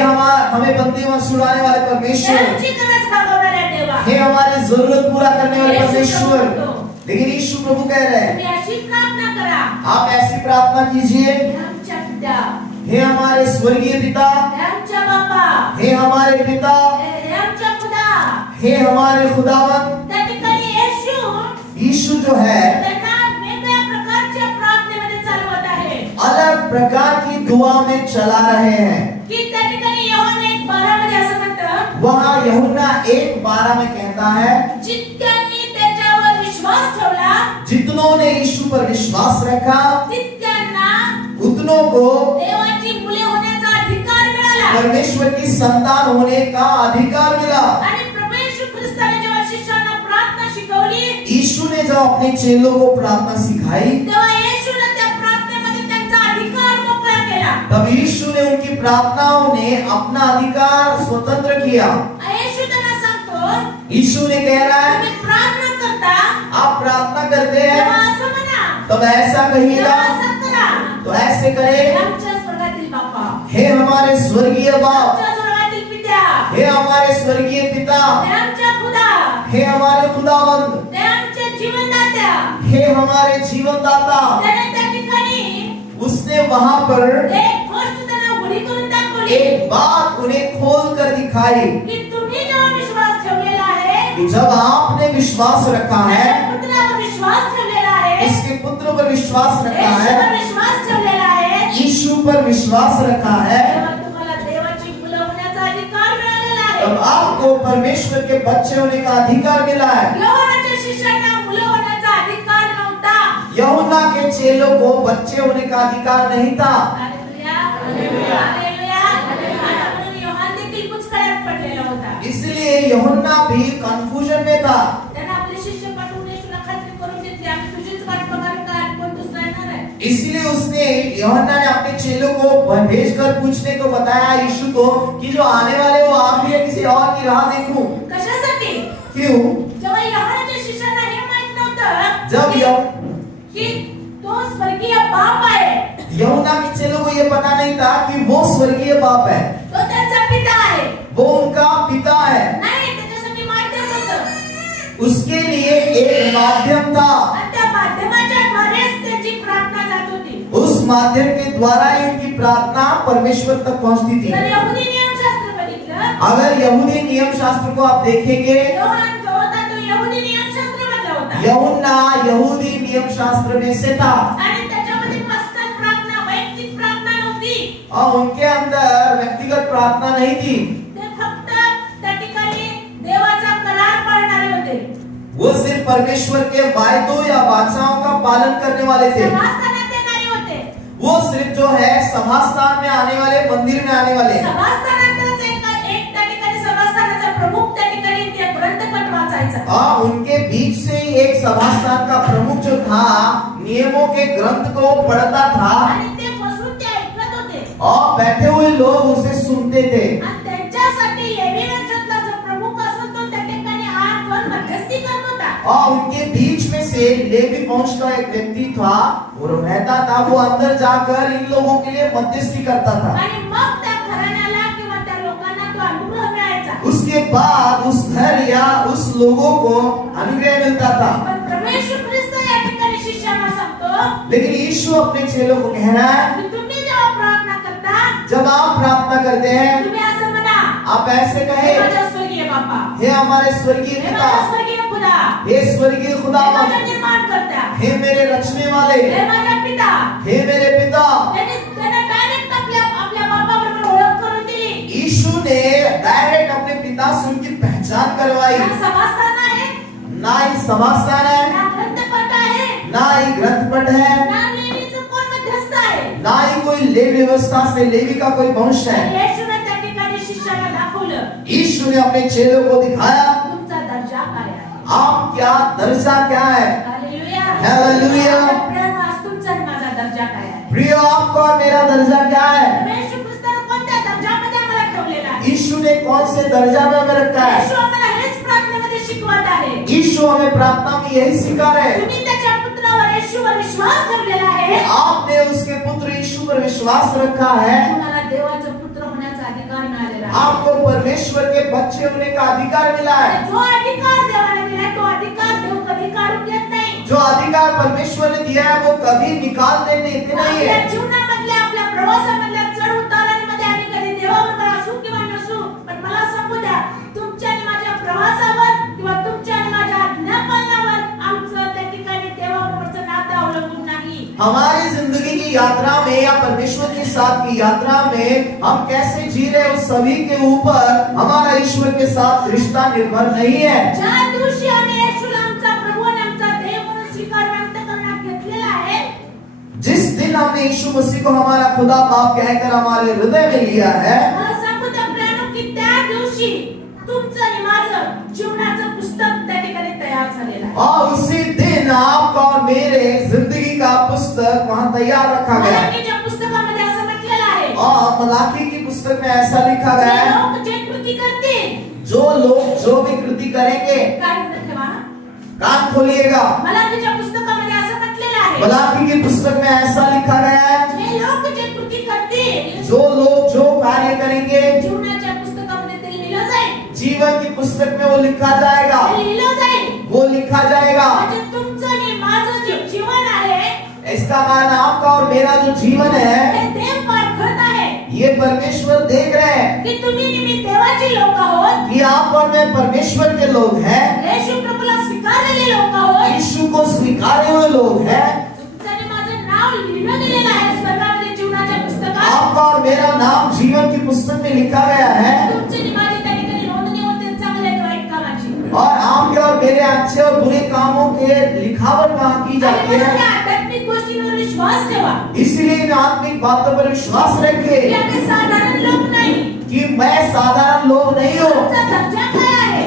हमें बंदीवां छुड़ाने वाले हे परमेश्वर, आमची गरज भागवणाऱ्या देवा. हे हमारी जरूरत पूरा करने वाले यीशु परमेश्वर. प्रभु. लेकिन यीशु प्रभु कह रहे हैं, तुम्ही अशी प्रार्थना करा, आप ऐसी प्रार्थना कीजिए, हे आमच्या पिता, हे हमारे स्वर्गीय पिता, हे आमच्या बापा, हे हमारे पिता, हे आमच्या खुदा. हे हमारे खुदावन. त्या ठिकाणी येशू यीशु जो है त्यांना वेगळ्या प्रकारच्या प्रार्थनेमध्ये चालवत आहे. अलग प्रकार की दुआ में चला रहे हैं. की त्या ठिकाणी योहान 1:12 मध्ये असं म्हणतं, वहाँ यूहन्ना 1:12 में कहता है, जितक्यांनी त्याच्यावर विश्वास ठेवला, जितनों ने यीशु पर विश्वास रखा, तितक्यांना उतनों को देवाची मुले होण्याचा अधिकार मिळाला. परमेश्वर की संतान होने का अधिकार मिला. आणि प्रभू येशू ख्रिस्ताने जेव्हा शिष्यांना प्रार्थना शिकवली, यीशु ने जब अपने चेलों को प्रार्थना सिखाई, तेव्हा येशूने त्या प्रार्थनेमध्ये त्यांचा अधिकार मोकळा केला. तब यीशु ने उनकी प्रार्थनाओं ने अपना अधिकार स्वतंत्र किया. येशू त्यांना सांगतो, यीशु ने कह रहा है, तुम्ही प्रार्थना करता आप प्रार्थना करते तेव्हा हैं असं म्हणा, तब ऐसा तेव्हा कहिएगा, असं करा, तो ऐसे हे करे, आमच्या स्वर्गातील बापा, हे हमारे स्वर्गीय बाप, आमच्या स्वर्गातील पिता, हे हमारे स्वर्गीय पिता, हे आमच्या खुदा, हे हमारे खुदावंद, हे आमचे जीवनदाता. हे हमारे जीवनदाता. त्याने त्या ठिकाणी उसने वहां पर एक गोष्ट त्यांना उघडी करून दाखवली, एक बात उन्हें खोल कर दिखाई की तुम्ही जो विश्वास ठेवलेला आहे, कि जब आपने विश्वास रखा है, त्याच्या पुत्रावर विश्वास ठेवलेला आहे, इसके पुत्र पर विश्वास रखा येशूवर है, विश्वास ठेवलेला आहे, यीशु पर विश्वास रखा है, तेव्हा तुम्हाला देवाची मुलं होण्याचा अधिकार मिळालेला आहे. तब आपको परमेश्वर के बच्चे होने का अधिकार मिला है. योहानाच्या शिष्यांना मुलं होण्याचा अधिकार नव्हता. यूहन्ना के चेलों को बच्चे होने का अधिकार नहीं था. Hallelujah, hallelujah, hallelujah. आणि म्हणून योहान देखील कुचकाळ्यात पडलेला होता. इसलिए यूहन्ना भी कंफ्यूजन में था. त्याने आपले शिष्य पाठवून येशूला खात्री करून घेतली, आम्ही तुझीच वाट बघावी का, आणि कोण दुसरा येणार आहे. इसलिए उसने यूहन्ना ने अपने चेलों को भेजकर पूछने को बताया यीशु को कि जो आने वाले वो आप ही या किसी और की राह देखूं. कशासाठी? क्यों? जेव्हा योहानाच्या शिष्यांना हे माहित नव्हतं जब कि तो स्वर्गीय बाप आहे, यूहन्ना के चेलों को ये पता नहीं था कि वो स्वर्गीय बाप है, तो त्यांचा पिता आहे, वो उनका पिता है। नाही त्याच्यासाठी माध्यम होतं, उसके लिए एक माध्यम था, आणि त्या माध्यमाच्या द्वारेच त्याची प्रार्थना जात होती। उस माध्यम के द्वारा ही उनकी प्रार्थना परमेश्वर तक पहुंचती थी। तर यहुदी नियमशास्त्र बघितलं, अगर यहूदी नियम शास्त्र को आप देखेंगे, योहान जो होता तो यहुदी नियमशास्त्र मधला होता, यूहन्ना यहूदी नियम शास्त्र में से था आणि त्याच्यामध्ये पर्सनल प्रार्थना, वैयक्तिक प्रार्थना नव्हती। और उनके अंदर व्यक्तिगत प्रार्थना नहीं थी। ते फक्त त्या ठिकाणी देवाचा करार पाळणारे होते, वो सिर्फ परमेश्वर के वायदों या वाचाओं का पालन करने वाले थे। सभास्थानात येणारे होते, वो सिर्फ जो है समास्थान में आने वाले, मंदिर में आने वाले। सभास्थानातच एक त्या ठिकाणी सभास्थानाचा प्रमुख त्या ठिकाणी ते ग्रंथपट वाचायचा, और उनके बीच से ही एक सभास्थान का प्रमुख जो था नियमों के ग्रंथ को पढ़ता था आणि ते बसून ते ऐकत होते, और बैठे हुए लोग उसे सुनते थे। आणि त्यांच्यासाठी लेवी वंशातला जो प्रमुख असतो तो त्या ठिकाणी आत जाऊन मध्यस्थी करत होता, और उनके बीच में से लेवी वंश का एक व्यक्ती था, वो रहता था, वो अंदर जाकर इन लोगों के लिए मध्यस्थी करता था। आणि मग त्या घराण्याला किंवा त्या लोकांना तो अनुग्रह मिळायचा। उसके बाद उस घर या उस लोगों को अनुग्रह मिलता था। पण परमेश्वर ख्रिस्त या ठिकाणी शिष्याला सांगतो लेकिन यीशु अपने चेलों को कह रहा है, की तुम्ही जेव्हा प्रार्थना करता, जब आप प्रार्थना करते हैं, तुम्ही असं म्हणा, आप ऐसे हे कहे, माझा स्वर्गीय बापा, हे हमारे स्वर्गीय हे पिता, माझा स्वर्गीय खुदा, हे स्वर्गीय हे खुदा, माझा निर्माण करता, हे मेरे रचने वाले, हे माझा पिता। हे मेरे पिता। त्याने डायरेक्ट आपल्या बापाबरोबर ओळख करून दिली। यीशु ने डायरेक्ट अपने पिता से उनकी पहचान करवाई। ना सभास्थान आहे, ना ही सभास्थान है, ना ग्रंथपट आहे, ना ही ग्रंथपट है, ना लेवीचं कोण मध्यस्थ आहे। ना ही कोई लेवी व्यवस्था से लेवी का कोई वंश है। येशूने त्या ठिकाणी शिष्याला दाखवलं, यीशु ने अपने चेलों को दिखाया, तुमचा दर्जा काय आहे। आप क्या दर्जा क्या है। Hallelujah, hallelujah. प्रियानो, आज तुमचा आणि माझा दर्जा काय आहे। प्रियो, आपका और मेरा दर्जा क्या है। येशू ख्रिस्ताने कोणत्या दर्जामध्ये आम्हाला ठेवलेला आहे। यीशु ने कौन से दर्जा में हमें रखा है। येशू आम्हाला हेच प्रार्थनेमध्ये शिकवत आहे। यीशु हमें प्रार्थना में यही सिखा रहे हैं। तुम्ही त्याच्या पुत्रावर येशूवर विश्वास ठेवलेला आहे, आपने उसके पुत्र यीशु पर विश्वास रखा है। तुम्हाला देवाचा पुत्र होण्याचा अधिकार मिळालेला आहे। आपको परमेश्वर के बच्चे होने का अधिकार मिला है। जो अधिकार देवाने दिला तो अधिकार देव कधी काढून घेत नाही। जो अधिकार परमेश्वर ने दिया है वो कभी निकाल देने देते नहीं आपल्या है। जीवनामधल्या, आपल्या प्रवासामधल्या चढ उतारांमध्ये आम्ही कधी देवाबरोबर असू किंवा नसू, पण मला सांगू द्या, तुमच्या आणि माझ्या प्रवासावर किंवा तुमच्या आणि माझ्या आज्ञापालनावर आमचं त्या ठिकाणी देवाबरोबरचं नातं अवलंबून नाही। हमारी जिंदगी की यात्रा में या परमेश्वर के साथ की यात्रा में हम कैसे जी रहे उस सभी के ऊपर हमारा ईश्वर के साथ रिश्ता निर्भर नहीं है। ज्या दिवशी आम्ही येशूला आमचा प्रभू आणि आमचा देव म्हणून स्वीकार व्यक्त करण्यात घेतलेला आहे, जिस दिन हमने यीशु मसीह को हमारा खुदा बाप कहकर हमारे हृदय में लिया है, मला सांगू द्या प्रियानो, की त्या दिवशी तुमचं आणि माझं जीवनाचं पुस्तक त्या ठिकाणी तयार झालेलं आहे। और उसी दिन आपका और मेरे जिंदगी का पुस्तक वहाँ तैयार रखा गया है। मलाकीच्या पुस्तकामध्ये असं म्हटलेलं आहे, और मलाकी की पुस्तक में ऐसा लिखा गया जे है, लोक जे कृती करतील, जो लोग जो भी कृति करेंगे, काय म्हणत ठेवा, कान खोलिएगा। मलाकीच्या पुस्तकामध्ये असं म्हटलेलं आहे, मलाकी की पुस्तक में ऐसा लिखा गया है, जे लोक जे कृती करतील, जो लोग जो कार्य करेंगे, जीवनाच्या पुस्तकामध्ये ते लिहिलं जाईल, जीवन की पुस्तक में वो लिखा जाएगा, ते लिहिलं जाईल। वो लिखा जाएगा। म्हणजे तुमचं आणि माझं जे जीवन आहे, इसका माना आपका और मेरा जो जीवन है, हे देव पारखत आहे ये परमेश्वर देख रहे हैं की तुम्ही नेहमी देवाची लोक आहोत, कि आप और मैं परमेश्वर के लोग हैं, येशू प्रभूला स्वीकारलेले लोक आहोत, यीशु को स्वीकारे हुए लोग हैं। तुमचं आणि माझं नाव लिहिलं गेलेलं आहे स्वर्गामध्ये जीवनाच्या पुस्तकात। आपका और मेरा नाम जीवन की पुस्तक में लिखा गया है, तुमची आणि माझी त्या ठिकाणी नोंदणी होते चांगल्या आणि वाईट कामाची। और आपके और मेरे अच्छे और बुरे कामों के लिखावट वहाँ की आणि जाती म्हणून है। या आध्यात्मिक गोष्टींवर विश्वास ठेवा इसलिए इन आत्मिक बातों पर विश्वास की रखें आम्ही साधारण लोक नाही। कि मैं साधारण लोग नहीं हूँ। आमचा दर्जा काय आहे?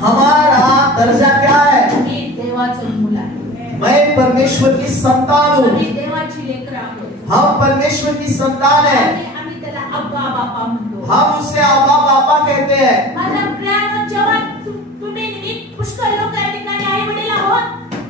हमारा दर्जा क्या है। मी देवाचं मूल आहे, मैं परमेश्वर की संतान हूँ। आम्ही देवाची लेकरं आहोत, हम परमेश्वर की संतान है। आम्ही त्याला अब्बा बापा म्हणतो। हम उसे आबा पापा कहते हैं। माझ्या प्रियानो, जेव्हा तुम्ही पुष्कळ लोक या ठिकाणी आई वडील आहोत,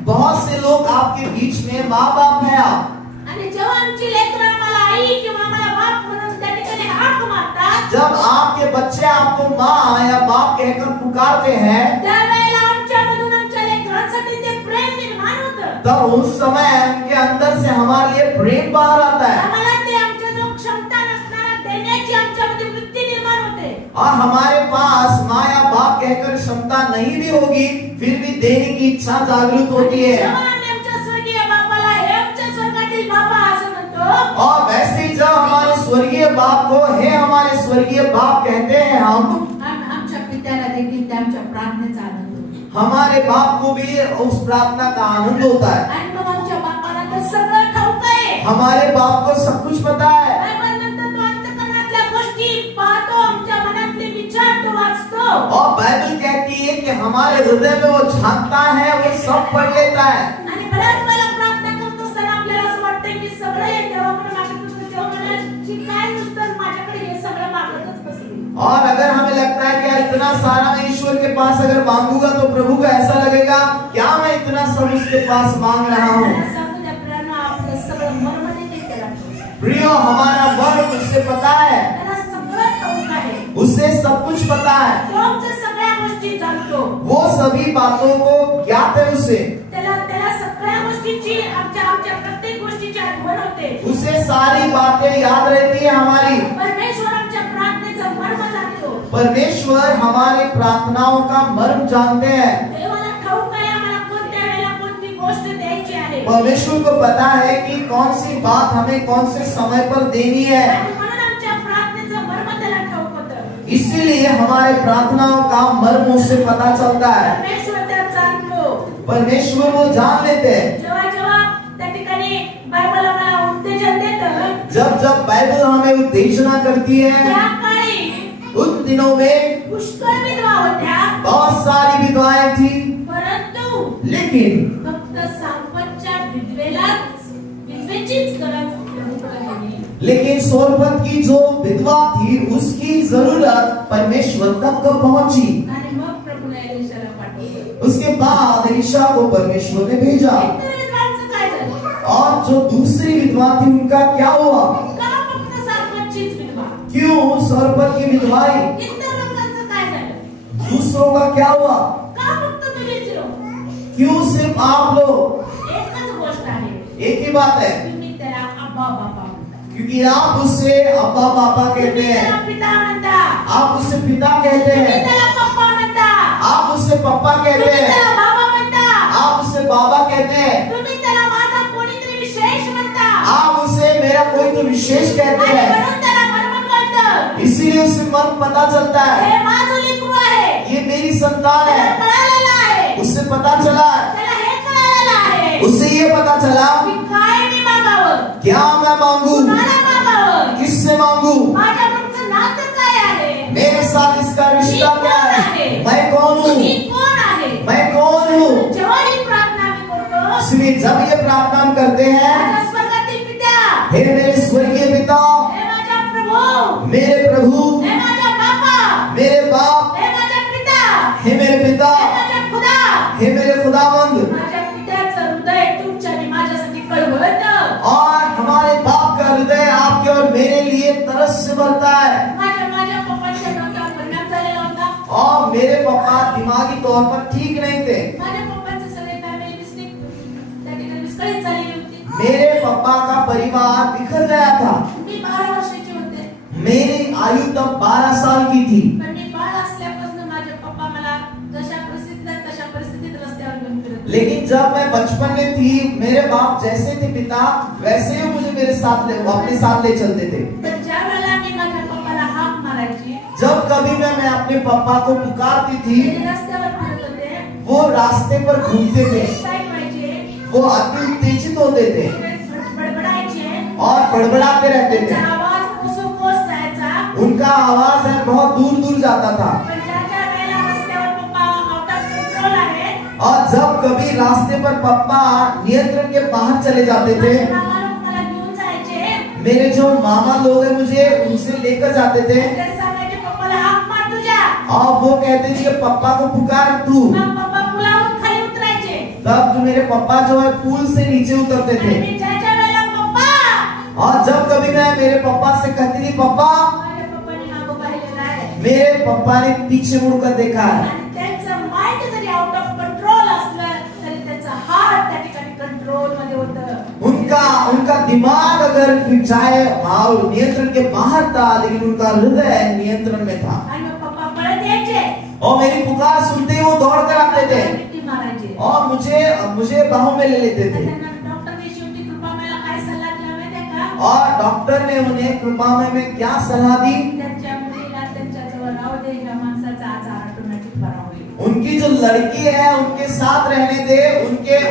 बहुत बहुत से लोग आपके बीच में माँ बाप है आप, आणि जेव्हा आमची लेकरं आम्हाला आई किंवा आम्हाला बाप म्हणून त्या ठिकाणी हाक मारतात, जब आपके बच्चे आपको माँ या बाप कहकर पुकारते हैं, त्यावेळेला आमच्यामधून आमच्या लेकरांसाठी ते प्रेम निर्माण होतं. तब उस समय उनके अंदर से हमारे लिए प्रेम बाहर आता है आम्हाला ते आमच्या जो क्षमता नसणारा देण्याची आमच्यामध्ये वृत्ती निर्माण होते. और हमारे पास माँ या बाप कहकर क्षमता नहीं भी होगी, फिर भी देने की इच्छा जागृत होती है. जेव्हा आम्ही आमच्या स्वर्गीय बापाला हे आमच्या स्वर्गातील बाबा असं म्हणतो, और वैसे ही जब हमारे स्वर्गीय बाप को हे हमारे स्वर्गीय बाप कहते हैं, हम आमच्या पित्याला देखील त्या आमच्या प्रार्थनेचा आनंद होतो. हमारे बाप को भी उस प्रार्थना का आनंद होता है. आणि मग आमच्या बापाला तर सगळं ठाऊक आहे. हमारे बाप को सब कुछ पता है. बायबलनंतर तो अंतःकरणातल्या गोष्टी पाहतो, आमच्या मनातले विचार तो वाचतो. और बाइबल कहती है कि हमारे हृदय में वो झांकता है, वो सब पढ़ लेता है. आणि बऱ्याच वेळा प्रार्थना करत असताना आपल्याला असं वाटतं की सगळं हे देवाकडे मागत असतो, तेव्हा म्हणाल की काय नुसतं माझ्याकडे हे सगळं मागतच बसले. और अगर हमें लगता है कि इतना सारा मैं ईश्वर के पास अगर मांगूंगा तो प्रभु को ऐसा लगेगा क्या मैं इतना सब उसके पास मांग रहा हूँ. मला सांगू द्या प्रियांनो, आपलं सगळं मर्म नाही त्याला ठाऊक. प्रियो, हमारा मर्म उससे पता है, त्याला सगळं ठाऊक आहे. उससे सब कुछ पता है. तो आमच्या सगळ्या गोष्टी जाणतो. वो सभी बातों को ज्ञात है उसे. त्याला सगळ्या गोष्टीची आमच्या प्रत्येक गोष्टीची आठवण होते. उसे सारी बातें याद रहती है हमारी. परमेश्वर आमच्या प्रार्थनेचा मर्म जाणतो. परमेश्वर हमारे प्रार्थनाओं का मर्म जानते हैं. देवाला ठाऊक आहे आम्हाला कोणत्या वेळेला कोणती गोष्ट द्यायची आहे. परमेश्वर को पता है कि कौन सी बात हमें कौन से समय पर देनी है. आणि म्हणून आमच्या प्रार्थनेचा मर्म त्याला ठाऊक होतं. इसीलिए हमारे प्रार्थनाओं का मर्म उससे पता चलता है. परमेश्वर त्या जाणतो. परमेश्वर वो जान लेते हैं. जेव्हा त्या ठिकाणी बायबल आम्हाला उत्तेजन देतं, जब जब बाइबल हमें उत्तेजना करती है, त्या काळी उन दिनों में पुष्कळ विधवा होत्या, बहुत सारी विधवाएं थी, परंतु लेकिन फक्त सारपतच्या विधवेचीच गरज प्रभूकडे. लेकिन सोरपत की जो विधवा थी उसकी जरूरत परमेश्वर तक को पहुंची. आणि मग प्रभूने एलिशाला पाठवलं. उसके बाद एलिशा को परमेश्वर ने भेजा. इतर विधवांचं काय झालं? और जो दूसरी विधवा थी उनका क्या हुआ? का फक्त सारपतचीच विधवा? क्यों सोरपत की विधवाई? इतर लोकांचं काय झालं? दूसरों का क्या हुआ? का फक्त तुम्हीच लोक? क्यों सिर्फ आप लोग? एकच गोष्ट आहे, एक ही बात है, तुम्ही त्याला अब्बा बाबा म्हणता. क्योंकि आप उससे अब्बा पापा कहते तुम्ही हैं, त्याला पिता म्हणता. आप उससे पिता कहते तुम्ही हैं, त्याला पप्पा म्हणता. आप उससे पप्पा कहते तुम्ही हैं, त्याला बाबा म्हणता. आप उससे बाबा कहते हैं, तुम्ही त्याला माझा कोणीतरी विशेष म्हणता. आप उससे मेरा कोई तो विशेष कहते आणि हैं. म्हणून त्याला मर्म कळतं. इसीलिए उसे मन पता चलता है, हे माझं लेकरू आहे. ये मेरी संतान त्याला है. कळालेलं आहे. उससे पता चला, त्याला हे कळालेलं आहे उससे ये पता चला की काय मी मागावं, क्या मैं मांगू, कुणाला मागावं, किससे मांगू, माझ्या तुमचं नातं काय आहे, मेरे साथ इसका रिश्ता क्या है, मैं कौन हूँ, मी कोण आहे. मैं कौन हूँ. जेव्हा ही प्रार्थना मी करतो, इसलिए जब ये प्रार्थना हम करते हैं, माझ्या स्वर्गातील पित्या, हे मेरे स्वर्गीय पिता, हे माझ्या प्रभू, मेरे प्रभु, हे माझ्या बापा, मेरे बाप, हे माझ्या पिता, हे मेरे पिता, हे माझ्या खुदा. हे मेरे खुदावंद. माझ्या पित्याचं हृदय तुमच्या आणि माझ्यासाठी कळवळतं. और हमारे बाप का हृदय आपके और मेरे लिए तरस से भरता है. माझ्या पप्पांच्या डोक्यावर परिणाम झालेला होता. और मेरे पापा दिमागी तौर पर ठीक नहीं थे. माझ्या पप्पांचे सगळे फॅमिली मिस्टेक त्या ठिकाणी विस्कळीत झालेली होती. मेरे पापा का परिवार बिखर गया था. मी 12 वर्षाची होते. मेरी आयु तब 12 साल की थी. पण मी बाळ असल्यापासून माझे पप्पा मला जशा परिस्थितीत रस्त्यावर घेऊन फिरत होते. लेकिन जब मैं बचपन में थी, मेरे बाप जैसे थे पिता, वैसे ही मुझे मेरे साथ अपने साथ ले चलते थे. तर ज्या वेळेला मी माझ्या पप्पाला हाक मारायची, जब कभी मैं अपने पापा को पुकारती थी, ते रस्त्यावर फिरत होते, वो रास्ते पर घूमते थे, एक्साइट व्हायचे, वो अति उत्तेजित होते थे बडबडायचे और बड़बड़ाते रहते थे. त्यांचा आवाज ओसोपोस जायचा. उनका आवाज है बहुत दूर दूर जाता था. पण ज्या वेळेला रस्त्यावर पप्पा आउट ऑफ कंट्रोल आहे, और जब कभी रास्ते पर पापा नियंत्रण के बाहर चले जाते थे, मामा लोक मला घेऊन जायचे. मेरे जो मामा लोग हैं मुझे उनसे लेकर जाते थे. ते सांगायचे पप्पाला हाक मार तुझ्या. और वो कहते थे कि पप्पा को पुकार तू. मग पप्पा पुलावरून खाली उतरायचे. तब जो मेरे पापा जो है पूल से नीचे उतरते थे, आणि मी ज्याच्या वेळेला पप्पा, और जब कभी मैं मेरे पापा से कहती थी पापा, माझ्या पप्पाने मागं पाहिलेलं आहे. मेरे पापा ने पीछे मुड़कर देखा है. आणि त्यांचं mind zari out of control असलं तरी त्यांचा हार्ट त्या ठिकाणी कंट्रोल मध्ये होतं. उनका दिमाग अगर चाहे नियंत्रण के बाहर था, लेकिन उनका हृदय नियंत्रण में था. आणि मग पप्पा पळत यायचे, और मेरी पुकार सुनते ही वो दौड़ कर आते थे मिठी मारायचे. और मुझे बाहों में ले लेते थे. त्यांना डॉक्टरने शेवटी कृपामयला काय सल्ला दिला माहितीये का? और डॉक्टर ने उन्हें कृपामय में क्या सलाह दी? त्यांच्या मुलीला त्यांच्याजवळ राहू दे, ह्या माणसाचा आजार ऑटोमॅटिक बरा होईल. उनकी जो लड़की है उनके साथ रहने दे,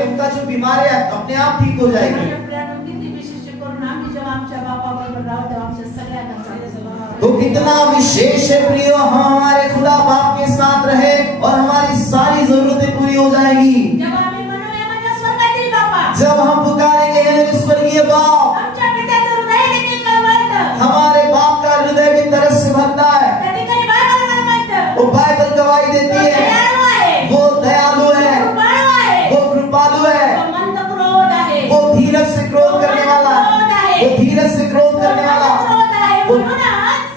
उनका जो बीमारी है अपने आप ठीक हो जाएगी. माझ्या प्रियानं किती विशेष करून आम्ही जेव्हा आमच्या बापाबरोबर राहू तेव्हा आमच्या सगळ्यांना तो कितना विशेष है प्रियो, हम हमारे खुदा बाप के साथ रहे और हमारी सारी जरूरतें पूरी हो जाएगी. जेव्हा आम्ही म्हणूया माझ्या स्वर्गातील बापा, जब हम पुकारेंगे हे मेरे स्वर्गीय बाप, आमच्या पित्याचं हृदय देखील कळवळतं. हमारे बाप का हृदय भी तरस से भरता है. त्या ठिकाणी बायबल मला म्हणतं, वो बाइबल गवाही देती है, दयाळू आहे, वो दयालु है, कृपाळू आहे, वो कृपालु है, वो मंद क्रोध आहे, वो धीरज से क्रोध करने वाला, वो धीरज से क्रोध करने वाला. क्रोध आहे. वो- म्हणूनच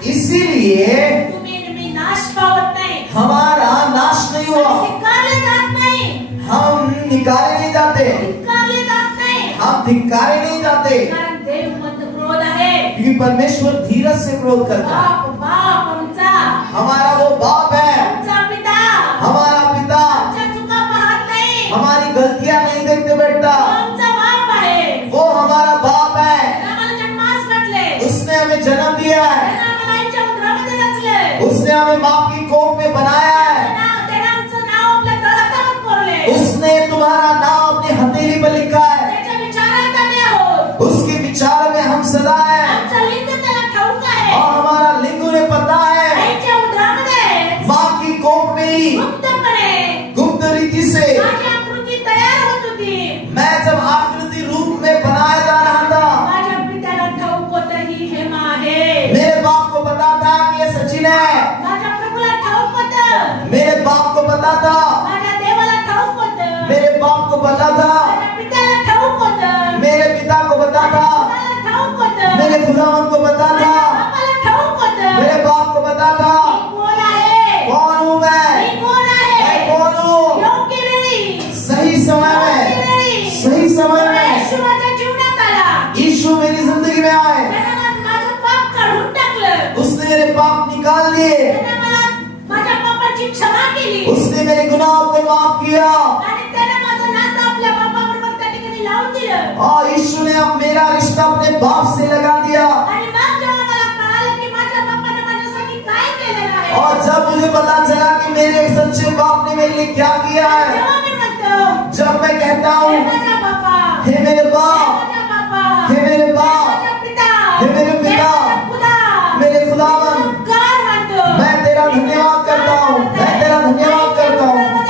इसीलिए तुम्ही मी नाश पावत नाही, हमारा नाश नहीं हुआ, धिक्कारले जात नाही, हम निकाले नहीं जाते, धिक्कारले जात नाही, हम धिक्कारे नहीं जाते, कारण देव मंद क्रोध आहे. क्योंकि परमेश्वर धीरज से क्रोध करता है. बाप आमचा, हमारा वो बाप है, आमचा पिता, हमारा पिता आमच्या चुका पाहत नाही, हमारी गलतियां नहीं देखते बैठता. आमचा बाप आहे. वो हमारा बाप है, त्यानं आम्हाला जन्मास घातले, उसने हमें जन्म दिया है, त्यानं आम्हाला आईच्या उदरामध्ये रचले, उसने हमें माँ की कोख में बनाया है, त्यानं आमचं नाव आपल्या तळहातावर कोरले, उसने तुम्हारा नाम अपनी हथेली पर लिखा है, त्याच्या विचारात आम्ही आहोत, उसके विचार में हम सदा है, आमचा लिंग त्याला ठाऊक आहे. और हमारा लिंग उन्हें पता है. आईच्या उदरामध्ये माँ की कोख में ही गुप्तपणे गुप्त रीति से माझी आकृती तयार होत होती. मैं जब आकृति रूप में बनाया जा रहा था, माझ्या पित्याला ठाऊक होतं ही हेमा आहे. मेरे बाप को पता था कि ये सचिन है, माझ्या प्रभूला ठाऊक होतं, मेरे बाप को पता था, माझ्या देवाला ठाऊक होतं, मेरे बाप को पता था, माझ्या पित्याला ठाऊक होतं, मेरे पिता को पता था, मला ठाऊक होतं, मेरे खुदावन को पता माझ्या था, बापाला ठाऊक होतं. मेरे बाप को पता था. मी कोण आहे, कौन हूँ मैं? मी कोण आहे, मैं कौन हूँ? योग्य वेळी, सही समय योग्य में, वेळी सही समय में येशू माझ्या जीवनात आला. यीशु मेरी जिंदगी में आए. त्यानं माझं पाप काढून टाकलं, उसने मेरे पाप निकाल लिए, त्यानं मला माझ्या पापाची क्षमा केली, उसने मेरे गुनाहों को माफ किया. आणि त्यानं माझं नातं आपल्या बापाबरोबर त्या ठिकाणी लावून दिलं. और यीशु ने अब मेरा रिश्ता अपने बाप से लगा दिया. आणि मग जेव्हा मला कळालं की माझ्या बापानं माझ्यासाठी काय केलेलं आहे, और जब मुझे पता चला कि मेरे सच्चे बाप ने मेरे लिए क्या किया है, तेव्हा मी म्हणतो, जब मैं कहता हे हूँ माझा बापा, हे मेरे हे बाप, माझा बापा, हे मेरे हे बाप, माझा पिता, हे मेरे पिता, हे माझा खुदा, मेरे खुदावन, उपकार मानतो. मैं तेरा धन्यवाद करता हूँ, मैं तेरा धन्यवाद करता हूँ.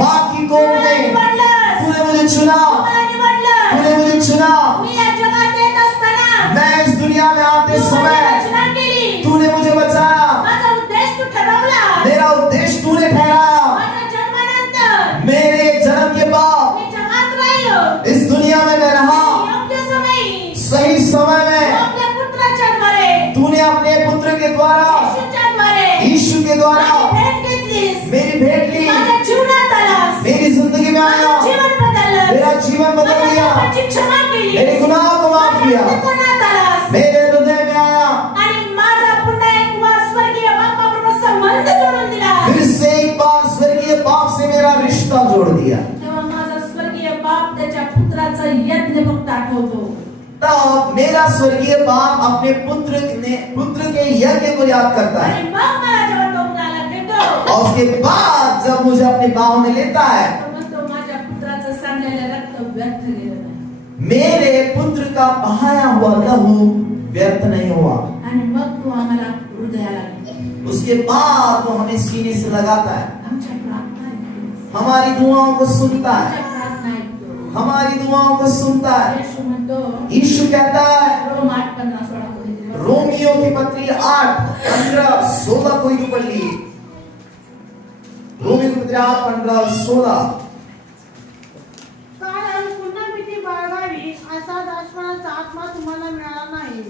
बाकी को नहीं, तूने मुझे चुना, तूने मुझे चुना. मी या जगात येत असताना मैं इस दुनिया में आते तू माझी समय रचना केली, तूने मुझे बचाया, माझा उद्देश तू ठरवला. मेरा उद्देश्य तूने ठहराया. माझ्या जन्मानंतर मेरे जन्म के बाद मी जगात राहिलो, इस दुनिया में मैं रहा. योग्य समयी सही समय में आपल्या पुत्राच्या द्वारे, तूने अपने पुत्र के द्वारा, येशूच्या द्वारे यीशु के द्वारा माझी भेट घेतलीस, मेरी भेंट ली, माझ्या जीवनात आलास, मेरी जिंदगी में आया, माझं जीवन बदललं, मेरा जीवन बदल माझ्या दिया, पापाची क्षमा केली, मेरे गुनाहों को माफ किया, माझ्या हृदयात आलास, मेरे हृदय में आया. आणि माझा पुन्हा एक वार स्वर्गीय बापाबरोबर संबंध जोडून दिला. फिर से एक बार स्वर्गीय बाप से मेरा रिश्ता जोड़ दिया. तेव्हा माझा स्वर्गीय बाप त्याच्या पुत्राचा यज्ञ फक्त आठवतो. तब मेरा स्वर्गीय बाप अपने पुत्र के यज्ञ को याद करता है. आणि मग मला जेव्हा तो मुलाला भेटतो, और उसके बाद जब मुझे अपने बाहों में लेता है, तो म्हणतो माझ्या पुत्राचं सांडलेलं रक्त व्यर्थ गेलं नाही. मेरे पुत्र का बहाया हुआ लहू व्यर्थ नहीं हुआ. आणि मग तो आम्हाला हृदयाला घेतो. उसके बाद वो हमें सीने से लगाता है, आमच्या प्रार्थना ऐकतो, हमारी दुआओं को सुनता है, आमच्या प्रार्थना ऐकतो. हमारी दुआओं को सुनता है. येशू म्हणतो, यीशु कहता है, रोम 8:15-16 मध्ये, रोमियो की पत्री 8:15-16 कोई भी पढ़ ली. रोमियो की पत्री 8:15-16. तुम्हाला मिळाला नाही,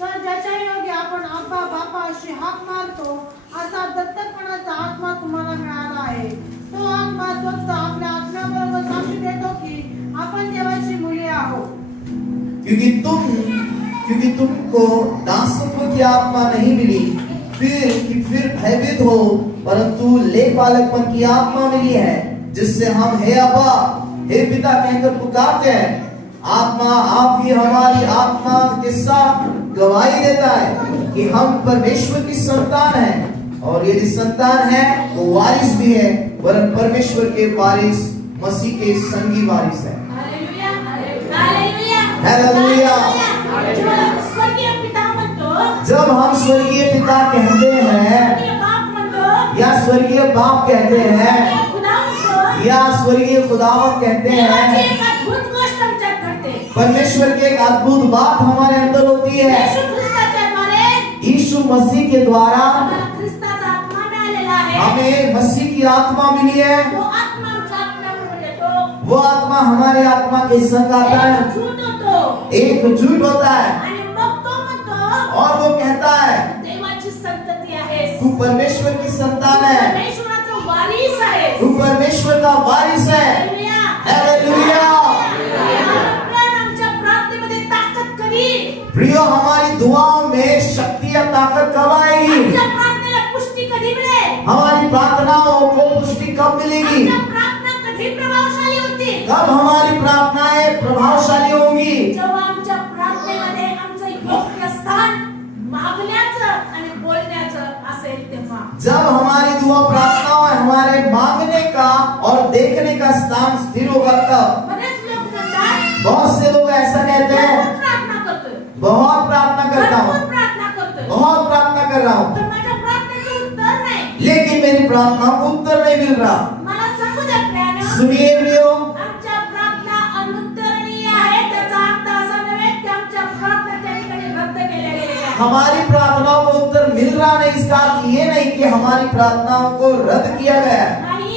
तर ज्याच्या योगी आपण आब्बा बापा अशी हाक मारतो असा दत्तकपणाचा आत्मा तुम्हाला मिळाला आहे. तो आत्मा स्वतः आपल्या आत्म्याबरोबर साक्षी देतो की आपण देवाची मुले आहोत. क्योंकि तुमको दासत्व की आत्मा नहीं मिली फिर भयभीत हो, परंतु लेखपालकपन की आत्मा मिली है, जिससे हम हे अब्बा हे पिता कहकर पुकारते हैं. आत्मा आप ही हमारी आत्मा के साथ गवाही देता है कि हम परमेश्वर की संतान हैं, और यदि संतान है तो वारिस भी है, वरन परमेश्वर के वारिस मसीह के संगी वारिस है. Hallelujah, hallelujah, hallelujah. स्वर्गीय पिता म्हणतो, जब हम स्वर्गीय पिता कहते हैं स्वर्गीय बाप म्हणतो, या स्वर्गीय बाप कहते हैं स्वर्गीय खुदा म्हणतो, या स्वर्गीय खुदावंत कहते देवाची हैं, एक अद्भुत गोष्ट आमच्यात घडते. परमेश्वर की एक अद्भुत बात हमारे अंदर होती है. येशू ख्रिस्ताच्या द्वारे यीशु मसीह के द्वारा आम्हाला ख्रिस्ताचा आत्मा मिळालेला आहे. हमें मसीह की आत्मा मिली है. तो आत्मा आमच्या आत्म्यावर येतो, वो आत्मा हमारे आत्मा के संग आता है, एकजूट होतो, एकजुट होता है, आणि मग तो म्हणतो, और वो कहता है देवाची संतती आहेस, तू परमेश्वर की संतान है, परमेश्वराचा वारिस आहेस. तू परमेश्वर का वारिस है. Hallelujah, hallelujah. आपण आमच्या प्रार्थनेमध्ये ताकद करी, प्रियो, हमारी दुआओं में शक्ति या ताकत कब आएगी? आमच्या प्रार्थनेला पुष्टी कधी मिळेल, हमारी प्रार्थनाओं को पुष्टी कब मिलेगी? आमच्या प्रार्थना कधी प्रभावशाली होतील, कब हमारी प्रार्थनाएं प्रभावशाली होंगी? जेव्हा आमच्या प्रार्थनेमध्ये आमचं योग्य स्थान मागण्याचं आणि बोलण्याचं असेल तेव्हा. जब हमारी दुआ प्रार्थनाओं में हमारे मांगने का और देखने का स्थान स्थिर होगा तब. बरेच लोक म्हणतात, बहुत से लोग ऐसा कहते हैं, बहुत प्रार्थना करतोय, बहुत प्रार्थना करता हूँ, भरपूर प्रार्थना करतोय, बहुत प्रार्थना कर रहा हूँ, पण माझ्या प्रार्थनेचं उत्तर नाही. लेकिन मेरी प्रार्थना को उत्तर नहीं मिल रहा. मला सांगू द्या प्रियानो, सुनिए प्रियो, आमच्या प्रार्थना अनुत्तरणीय आहे. त्याचा अर्थ असा नव्हे की आमच्या प्रार्थना त्या ठिकाणी रद्द केल्या गेलेल्या आहेत. हमारी प्रार्थनाओं को उत्तर मिल रहा नहीं, इसका अर्थ ये नहीं कि हमारी प्रार्थनाओं को रद्द किया गया है. नाही,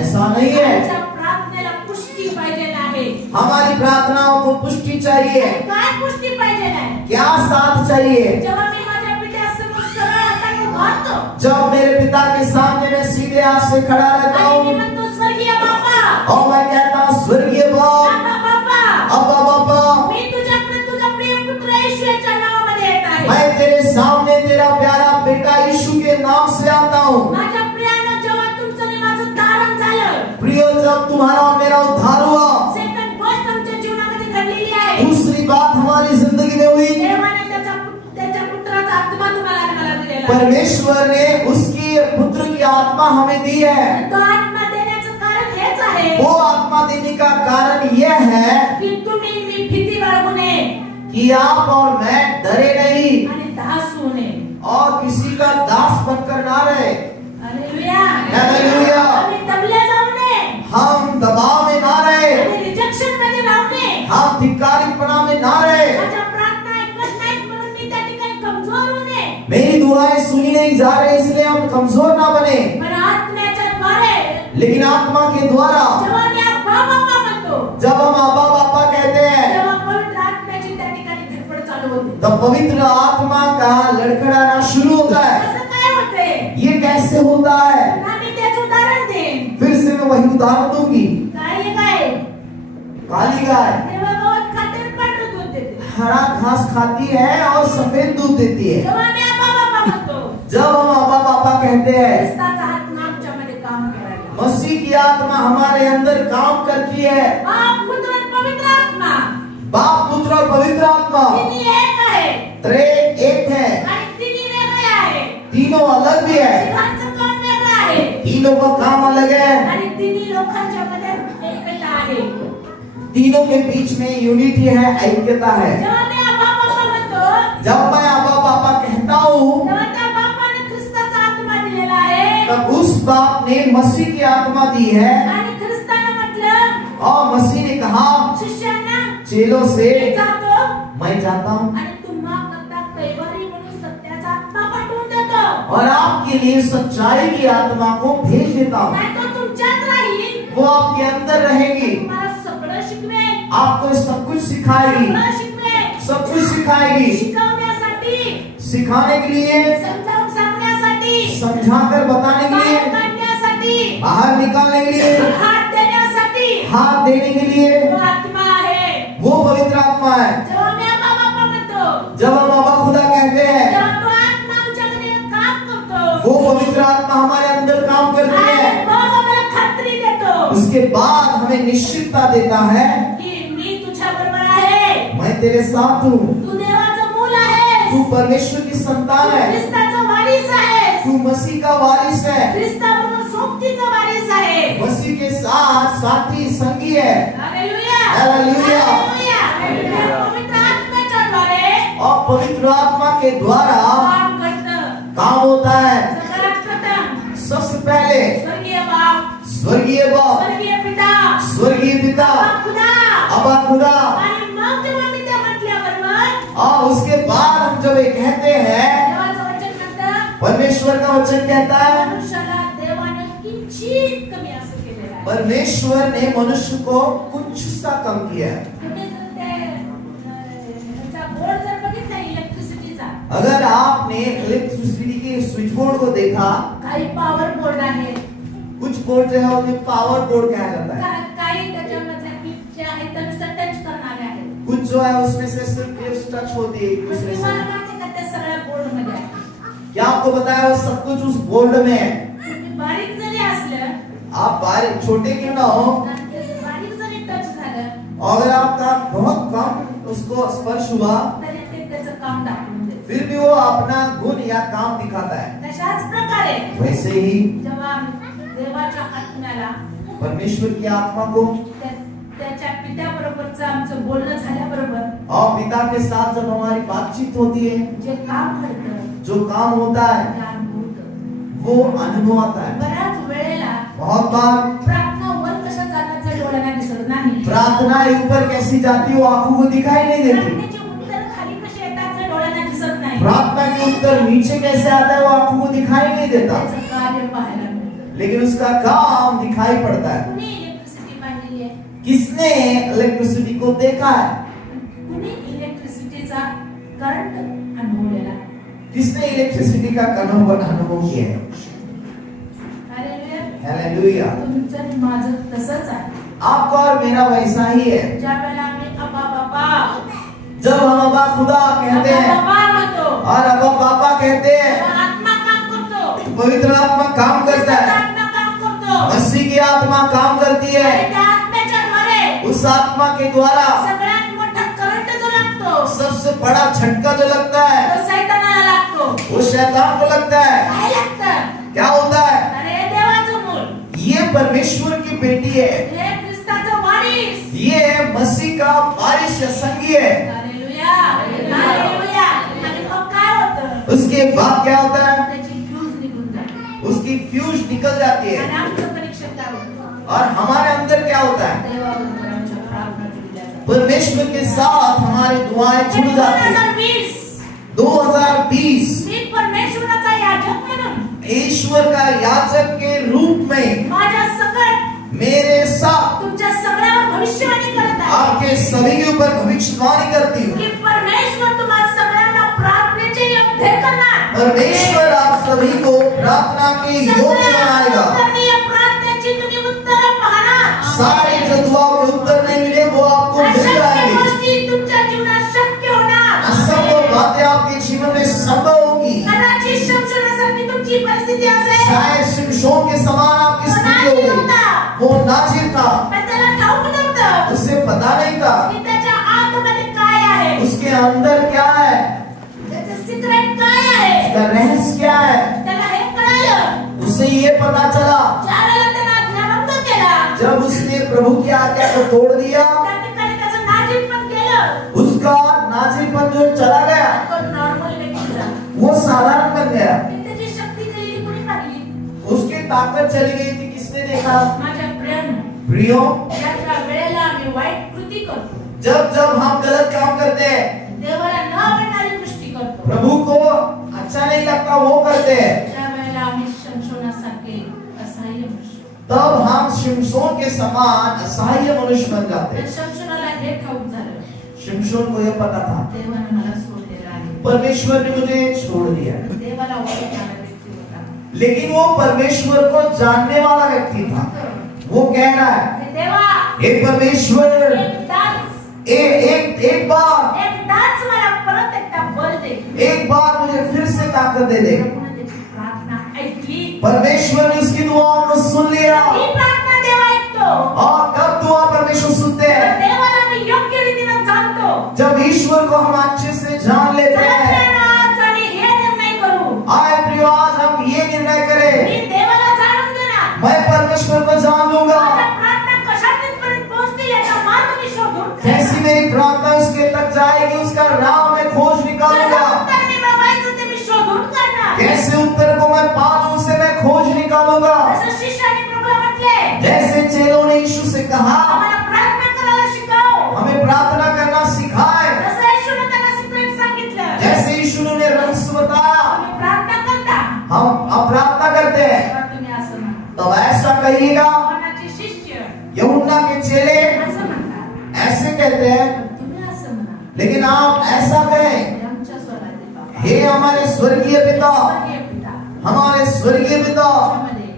ऐसा नहीं है. आमच्या प्रार्थनेला पुष्टी पाहिजे आहे. हमारी प्रार्थनाओं को पुष्टी चाहिए. काय पुष्टी पाहिजे आहे? क्या साथ चाहिए? जेव्हा मी माझ्या पित्यासमोर सरळ हाताने उभारतो जब मेरे पिता के सामने मैं सीधे हाथ से खड़ा रहता आणि मी हूँ म्हणतो, स्वर्गीय बाबा, और मैं कहता हूँ, स्वर्गीय बाप, बाबा, बाबा, अब्बा बाबा, मी तुझ्याकडे तुझ्या प्रिय पुत्र येशूच्या नावामध्ये येत आहे. मैं तेरे सामने तेरा प्यारा बेटा यीशु के नाम से आता हूँ. माझ्या प्रियानं, जेव्हा तुमचं आणि माझं तारण झालं, प्रियो, जब तुम्हारा और मेरा उद्धार हुआ, सेकंड गोष्ट आमच्या जीवनामध्ये घडलेली आहे. दूसरी बात हमारी जिंदगी में हुई, देवाने त्याच्या पुत्राचा आत्मा तुम्हाला आणि मला दिलेला आहे. परमेश्वर ने उसकी पुत्र की आत्मा हमें दी है. तो आत्मा देण्याचं कारण हेच आहे वो आत्मा देने का कारण यह है की तुम्ही मी भीती बाळगू नये कि आप और मैं डरे नहीं आणि दास होऊ नये. और किसी का दास बनकर ना रहे. Hallelujah, hallelujah. आम्ही दबले जाऊ नये, हम दबाव में ना रहे, आम्ही रिजेक्शन मध्ये राहू नये. हम धिक्कारीपना में ना रहे. माझ्या प्रार्थना ऐकत नाहीत म्हणून मी त्या ठिकाणी कमजोर होऊ नये, मेरी दुआएं सुनी नहीं जा रही, इसलिए हम कमजोर ना बने. पण आत्म्याच्या द्वारे लेकिन आत्मा के द्वारा जेव्हा मी अब्बा बाबा म्हणतो, जब हम आबा बापा कहते हैं, तेव्हा पवित्र आत्म्याची त्या ठिकाणी धडपड चालू होते. तब पवित्र आत्मा का लड़खड़ाना शुरू होता है. कसं काय होते? ये कैसे होता है? आम्ही त्याचं उदाहरण देईन. फिर से मैं वही उदाहरण दूंगी. काय काय काली गाय तेव्हा गवत खाते आणि पांढरं दूध देते. हरा घास खाती है और सफेद दूध देती है. जेव्हा मी अब्बा बाबा म्हणतो, जब हम आबा बापा कहते हैं, ख्रिस्ताचा आत्मा आमच्यामध्ये काम करायला. मसीह की आत्मा हमारे अंदर काम करती है. बाप, पुत्र आणि पवित्र आत्मा बाप, पुत्र और पवित्र आत्मा तिन्ही एक आहे त्रे एक है. आणि तिन्ही वेगळे आहे. तीनों अलग भी है. तिघांचं काम वेगळं आहे तीनों का काम अलग है. आणि तिन्ही लोकांच्या मध्ये एकता आहे. तीनों के बीच में यूनिटी है, ऐक्यता है. जेव्हा मी अब्बा बाबा म्हणतो, जब मैं आबा बापा कहता हूँ, तेव्हा त्या बापाने ख्रिस्ताचा आत्मा दिलेला आहे तब उस बाप ने मसीह की आत्मा दी है. आणि ख्रिस्ताने म्हटलं, और मसीह ने कहा शिष्यांना, चेलों से, मी जातो मैं जाता हूँ आणि तुम्हा करता कैवारी म्हणून सत्याचा आत्मा पाठवून देतो. और आपके लिए सच्चाई की आत्मा को भेज देता हूँ. नाही तो तुमच्यात राहील, वो आपके अंदर रहेगी, तुम्हाला सगळं शिकवेल, आपको सब कुछ सिखाएगी, सगळं शिकवेल, सब कुछ सिखाने के लिए, समजावून सांगण्यासाठी, समझाकर बताने के बाहेर लिए, काढण्यासाठी, बाहर निकालने के लिए, हात देण्यासाठी हाथ देने के लिए तो आत्मा आहे. वो पवित्र आत्मा है. जेव्हा मी आबा बाबा म्हणतो, जब हम अब्बा खुदा कहते हैं, तेव्हा तो आत्मा आमच्यामध्ये काम करतो. वो पवित्र आत्मा हमारे अंदर काम करती आणि है. मग आम्हाला खात्री देतो उसके बाद हमें निश्चितता देता है, की मी तुझ्या बरोबर आहे. मैं तेरे साथ हूँ. तू देवाचं मूल आहेस. तू परमेश्वर की संतान तू है. ख्रिस्ताचा वारीस आहेस. तू मसीह का वारिस है. ख्रिस्ताबरोबर सोबतीचा वारीस आहे. मसीह के साथ साथी संगी है. हालेलुया. हालेलुया. हालेलुया. पवित्र आत्म्याच्या द्वारे और पवित्र आत्मा के द्वारा काम करतं. काम होता है. सगळ्यात प्रथम सबसे पहले स्वर्गीय बाप, स्वर्गीय बाप, स्वर्गीय पिता, स्वर्गीय पिता, बाप खुदा. अब्बा खुदा. आणि मग जेव्हा मी त्या म्हटल्याबरोबर और उसके बाद हम जब ये कहते हैं, देवाचं वचन म्हणतं, परमेश्वर का वचन कहता है, मनुष्याला देवाने किंचित कमी असं केलेलं आहे. परमेश्वर ने मनुष्य को कुछ सा कम किया है. तुम्ही जर त्याचा बोर्ड जर बघितला इलेक्ट्रिसिटीचा, अगर आपने इलेक्ट्रिसिटी के स्विच बोर्ड को देखा, काही पॉवर बोर्ड आहे, कुछ बोर्ड जो है उन्हें पावर बोर्ड कहा जाता है. काही त्याच्यामधल्या किटचे आहेत त्या नुसतं टच करणारे आहेत. कुछ जो है उसमें से सिर्फ टिप्स टच होती है एक दूसरे पण से. मला वाटतं का त्या सगळ्या बोर्ड मध्ये आहे. क्या आपको बताया वो सब कुछ उस बोर्ड में है. तुम्ही बारीक जरी असलं, आप बारीक छोटे क्यों ना हो, बारीक जरी टच झालं और अगर आपका बहुत कम उसको स्पर्श हुआ, तरी ते त्याचं काम दाखवून देतं. फिर भी वो अपना गुण या काम दिखाता है. तशाच प्रकारे वैसे ही जेव्हा देवाच्या आत्म्याला परमेश्वर की आत्मा को त्याच्या पित्याबरोबरचं आमचं बोलणं झाल्याबरोबर और पिता के साथ जब हमारी बातचीत होती है, जे काम घडतं जो काम होता है ते अनुभव होतं. वो अनुभव आता है. बऱ्याच वेळेला बहुत बार प्रार्थना वर कशा जातात ते डोळ्यांना दिसत नाही. प्रार्थना ऊपर कैसी जाती है वो आंखों को दिखाई नहीं देती. प्रार्थनेचे उत्तर खाली कसे येतात ते डोळ्यांना दिसत नाही. प्रार्थना के उत्तर नीचे कैसे आता है वो आंखों को दिखाई नहीं देता, त्याचं कार्य पाहायला मिळतं. लेकिन उसका काम दिखाई पड़ता है. कुणी इलेक्ट्रिसिटी पाहिली आहे? किसने इलेक्ट्रिसिटी को देखा है? कुणी इलेक्ट्रिसिटीचा करंट अनुभवलेला आहे? किसने इलेक्ट्रिसिटी का अनुभव किया है? हालेलुया. हालेलुया. तुमचं आणि माझं तसंच आहे. आपका और मेरा वैसा ही है. ज्या वेळेला आम्ही अब्बा बाबा, जब हम अब्बा खुदा कहते अब्बा हैं बाबा म्हणतो, और अब्बा पापा कहते हैं, तेव्हा आत्मा काम करतो. पवित्र आत्मा काम करता है. आत्मा काम करतो. मसीह की आत्मा काम करती है. आणि त्या आत्म्याच्या द्वारे उस आत्मा के द्वारा सगळ्यात मोठा करंट जो लागतो सबसे बड़ा झटका जो लगता है तो सैतानाला लागतो. वो शैतान को लगता है. काय लागतं? क्या होता है? अरे देवाचं मूल, ये परमेश्वर की बेटी है, हे ख्रिस्ताचं वारीस. ये मसीह का वारिस या संगी है. हालेलुया. हालेलुया. आणि मग काय होतं? उसके बाद क्या होता है? त्याची फ्यूज निघून जाते उसकी फ्यूज निकल जाती आणि है. आमचं कनेक्शन काय होतं? और हमारे अंदर क्या होता है? देवाबरोबर आमच्या प्रार्थना जुळल्या जातात. परमेश्वर के साथ हमारी दुआएं जुड़ जाती है. 2020 मी परमेश्वराचा याजक म्हणून ईश्वर का याजक के रूप में माझ्या सकट मेरे साथ तुमच्या सगळ्यावर भविष्यवाणी करत आहे आपके सभी के ऊपर भविष्यवाणी करती हूँ. की परमेश्वर तुम्हा सगळ्यांना प्रार्थनेचे योग्य करणार. परमेश्वर आप सभी को प्रार्थना के योग्य बनाएगा. उत्तरणीय प्रार्थनेची तुम्ही उत्तरं पाहणार. सारे जो दुआओं के उत्तर नहीं मिले वो आपको मिल अशक्य जाएंगे. गोष्टी तुमच्या जीवनात शक्य होणार. असंभव बातें आपके जीवन में संभव होगी. कदाचित शमशोनासारखी तुमची परिस्थिती असेल, शायद शिमशोन के समान आपकी स्थिति होगी. वो नाजिर था, पण त्याला ठाऊक नव्हतं उसे पता नहीं था की त्याच्या आतमध्ये काय आहे, उसके अंदर क्या है, त्याचं सिक्रेट काय आहे. उसका रहस्य क्या है. त्याला हे कळालं उसे ये पता चला ज्या वेळेला त्याने आज्ञाभंग केला, जब उसने प्रभु की आज्ञा को तोड़ दिया. त्या ठिकाणी त्याचं नाजीरपण केलं. उसका नाजिरपन जो चला गया तो नॉर्मल व्यक्ती झाला. वो साधारण बन गया. त्याची शक्ती गेली कोणी पाहिली? उसकी ताकत चली गई थी. किसने देखा? माझ्या प्रियानो, प्रियो, ज्या वेळेला आम्ही वाईट कृती करतो, जब जब हम गलत काम करते हैं, देवाला न आवडणारी गोष्टी करतो, प्रभु को अच्छा नहीं लगता वो करते हैं, त्या वेळेला आम्ही शमशोनासारखे असहाय्य मनुष्य. तब हम शिमशोन के समान असहाय मनुष्य बन जाते तर हैं. शमशोनाला हे ठाऊक झालं, शिमशोन को यह पता था देवाने मला सोडलेलं आहे. परमेश्वर ने मुझे छोड़ दिया, देवाला ओळखणारा व्यक्ती होता. लेकिन वो परमेश्वर को जानने वाला व्यक्ति था. वो कह रहा है, हे देवा, हे परमेश्वर, एक बार एकदाच मला परत एकदा बल दे. एक बार मुझे फिर से ताकत दे दे. त्याने त्याची प्रार्थना ऐकली. परमेश्वर ने उसकी दुआओं को सुन लिया. ही प्रार्थना देव ऐकतो. और कब दुआ परमेश्वर सुनते हैं? देवाला मी योग्य रीतीने जाणतो. जब ईश्वर को हम अच्छे से जान लेते हैं. आणि हे निर्णय करू. आए प्रियो, आज हम ये निर्णय करें, मी देवाला जाणून घेणार. मैं परमेश्वर को जान लूंगा. माझी प्रार्थना कशा तिथपर्यंत पोहोचते याचा मार्ग मी शोधून कैसी मेरी प्रार्थना उसके तक जाएगी, उसका राह मैं खोज निकालूंगा. उत्तर मिळवायचं ते मी शोधून काढणार. कैसे उत्तर को मैं पालूं, उसे मैं खोज निकालूंगा. जसं शिष्याने प्रभूला म्हटले, जैसे चेलों ने यीशु से कहा, आम्हाला प्रार्थना करायला शिकव. हमें प्रार्थना करना सिखाए. जसं येशूने त्यांना सिक्रेट सांगितलं, जैसे यीशु ने रहस्य बताया, तुम्ही प्रार्थना करता. हम अब प्रार्थना करते हैं. तेव्हा तुम्ही असं म्हणा. तब ऐसा कहिएगा. योहानाचे शिष्य यूहन्ना के चेले असं म्हणतात. ऐसे कहते हैं, तुम्ही असं म्हणा. लेकिन आप ऐसा कहें, हे आमच्या स्वराचे बाबा, हे हमारे स्वर्गीय पिता, स्वर्गीय पिता, हमारे स्वर्गीय पिता, तुमच्यामध्ये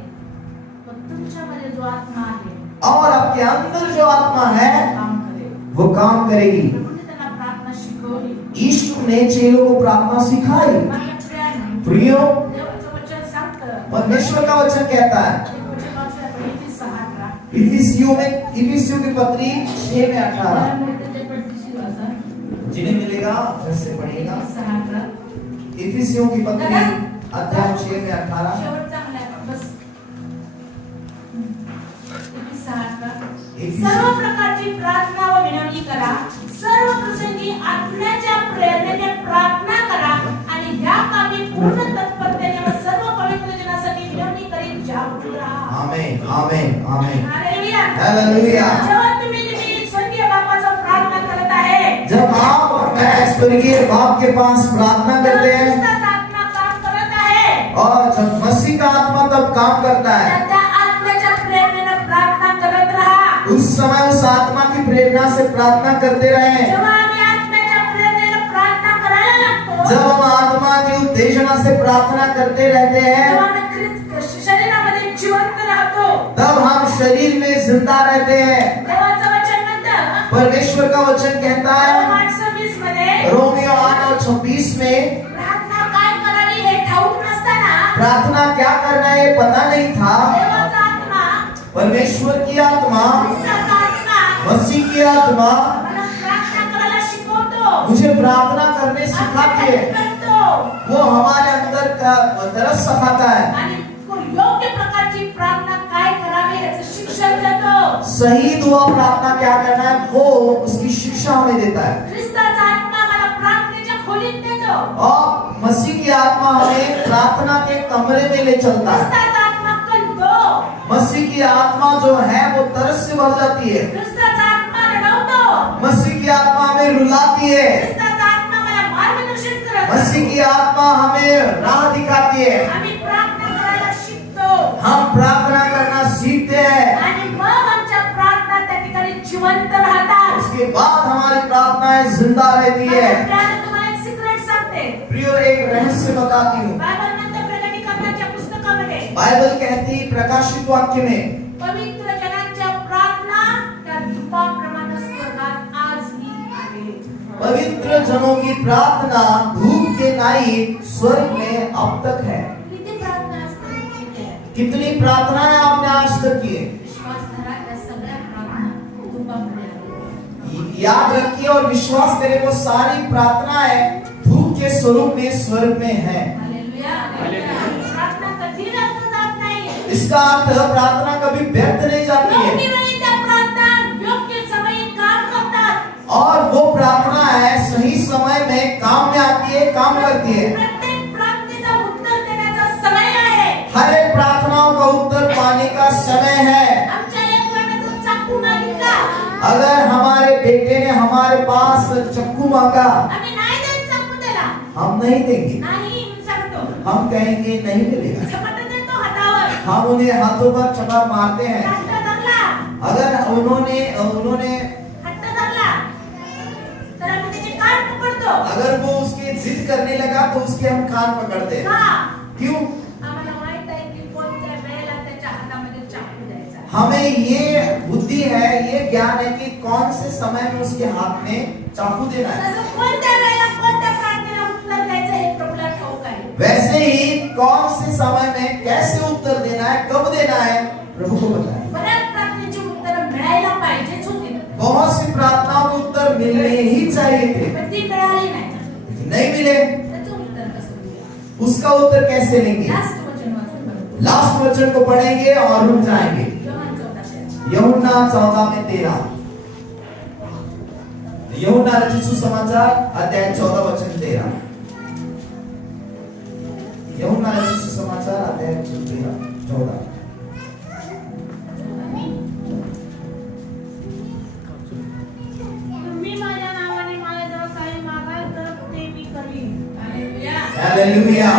व तुमच्यामध्ये जो आत्मा आहे और आपके अंदर जो आत्मा है काम करेल. वो काम करेगी. प्रभूने त्यांना प्रार्थना शिकवली. यीशु ने चेलों को प्रार्थना सिखाई. माझ्या प्रियाने, प्रियो, देवाचं वचन सांगतं, परमेश्वर का वचन कहता है, इफिसियों की पत्री 6 में 18, जिन्हें मिलेगा घर से पढ़ेगा. इफिसियों की पत्री अध्याय 6 में 18. सर्व प्रकारची प्रार्थना व विनवणी करा. सर्व प्रसंगी आत्म्याच्या प्रेरणेने प्रार्थना करा आणि ह्या कामी पूर्ण तत्परतेने व सर्व पवित्र जनासाठी विनवणी करीत जागरूक राहा. आमेन, आमेन, आमेन. हालेलुया. हालेलुया. जेव्हा तुम्ही स्वर्गीय बापाचं प्रार्थना करत आहे, जब आप अपने स्वर्गीय बाप के पास प्रार्थना करते हैं, नुसताच आत्मा काम करत आहे. और जब मसीह का आत्मा तब काम करता है, त्या आत्म्याच्या प्रेरणेने प्रार्थना करत राहा. उस समय उस आत्मा की प्रेरणा से प्रार्थना करते रहे. जेव्हा आम्ही आत्म्याच्या प्रेरणेने प्रार्थना करायला लागतो, जब हम आत्मा की उत्तेजना से प्रार्थना करते रहते हैं, जेव्हा आम्ही शरीरामध्ये जिवंत राहतो, तब हम शरीर में जिंदा रहते हैं. देवाचं वचन म्हणतं, परमेश्वर का वचन कहता है रोमन 26 मध्ये, रोमियो 8:26 में, प्रार्थना काय करावी हे ठाऊक नसताना प्रार्थना क्या करना है ये पता नहीं था. देवाचा आत्मा, परमेश्वर की आत्मा, ख्रिस्ताचा आत्मा मसीह की आत्मा मला प्रार्थना करायला शिकवतो. मुझे प्रार्थना करने सिखाती है. करतो. वो हमारे अंदर का तरस सिखाता है. आणि योग्य प्रकारची प्रार्थना काय करावी याचं शिक्षण देतो. सही दुआ प्रार्थना क्या करना है वो उसकी शिक्षा हमें देता है. ख्रिस्ताचा आत्मा मला प्रार्थनेच्या खोलीत नेतो. और मसीह की आत्मा हमें प्रार्थना के कमरे में ले चलता है. ख्रिस्ताचा आत्मा कळतो. मसीह की आत्मा जो है वो तरस से भर जाती है. ख्रिस्ताचा आत्मा रडवतो. मसीह की आत्मा हमें रुलाती है. ख्रिस्ताचा आत्मा मला मार्गदर्शन करतो. मसीह की आत्मा हमें राह दिखाती है. आम्ही प्रार्थना करायला शिकतो. हम प्रार्थना करना सीखते हैं. आणि मग आमच्या प्रार्थना त्या ठिकाणी जिवंत राहतात. उसके बाद हमारी प्रार्थनाएं जिंदा रहती है. त्याने तुम्हाला एक सिक्रेट सांगते. प्रियो, एक रहस्य बताती हूँ. बायबल म्हणतं प्रकटीकरणाच्या पुस्तकामध्ये, बाइबल कहती प्रकाशित वाक्य में, पवित्र जनांच्या प्रार्थना त्या धुपाप्रमाणे स्वर्गात आजही आहे. पवित्र जनों की प्रार्थना धूप के नाई स्वर्ग में अब तक है. किती प्रार्थना असतात? कितनी प्रार्थनाएं आपने आज तक की है? विश्वास धरा, त्या सगळ्या प्रार्थना धुपामध्ये आहेत. याद रखिए और विश्वास करें, वो सारी प्रार्थनाएं धूप के स्वरूप में स्वर्ग में है. हालेलुया. प्रार्थना कधी व्यर्थ जात नाही. इसका अर्थ प्रार्थना कभी व्यर्थ नहीं जाती योग्य है. वेळी त्या प्रार्थना योग्य समयी काम करतात. और वो प्रार्थना है सही समय में काम में आती है, काम करती है. प्रत्येक प्रार्थनेचा उत्तर देण्याचा समय आहे. हर एक प्रार्थनाओं का उत्तर पाने का समय है. आमच्या एक वर्णाचा चाकू मागितला, अगर हमारे बेटे ने हमारे पास चक्कू मांगा, आम्ही नाही देत चाकू त्याला. हम नहीं देंगे. नाही सांगतो. हम कहेंगे नहीं मिलेगा. झपट देतो हातावर. हम उन्हें हाथों पर चपा मारते हैं. हट्ट धरला, अगर उन्होंने हट्ट धरला तर आम्ही त्याचे कान पकडतो. अगर वो उसकी जिद करने लगा तो उसके हम कान पकड़ते हैं। का? क्यों? आम्हाला माहित आहे की कोणत्या वेळेला त्याच्या हातामध्ये चाकू द्यायचा आहे. हमें ये बुद्धि है, ये ज्ञान है कि कौन से समय में उसके हाथ में चाकू देना है। तसं कोणत्या वेळेला कोणत्या प्रार्थनेला उत्तर द्यायचं हे प्रभूला ठाऊक आहे. वैसे ही कौन से समय में कैसे उत्तर देना है, कब देना है, प्रभु को पता है। बऱ्याच प्रार्थनेची उत्तरं मिळायला पाहिजेच होती, बहुत सी प्रार्थनाओं के उत्तर मिलने ही चाहिए थे, पण ती मिळाली नाही. नहीं मिले। त्याचं उत्तर कसं मिळेल? उसका उत्तर कैसे लेंगे? लास्ट वचन वाचून बघू. लास्ट वचन को पढ़ेंगे और रुक जाएंगे। योहान 14 यूहन्ना 14:13। यूहन्ना रचित सुसमाचार अध्याय 14 वचन 13। यूहन्ना रचित सुसमाचार अध्याय 14। तुम्ही माझ्या नावाने माझ्याजवळ काही मागाल तर ते मी करीन. हालेलुया. हालेलुया।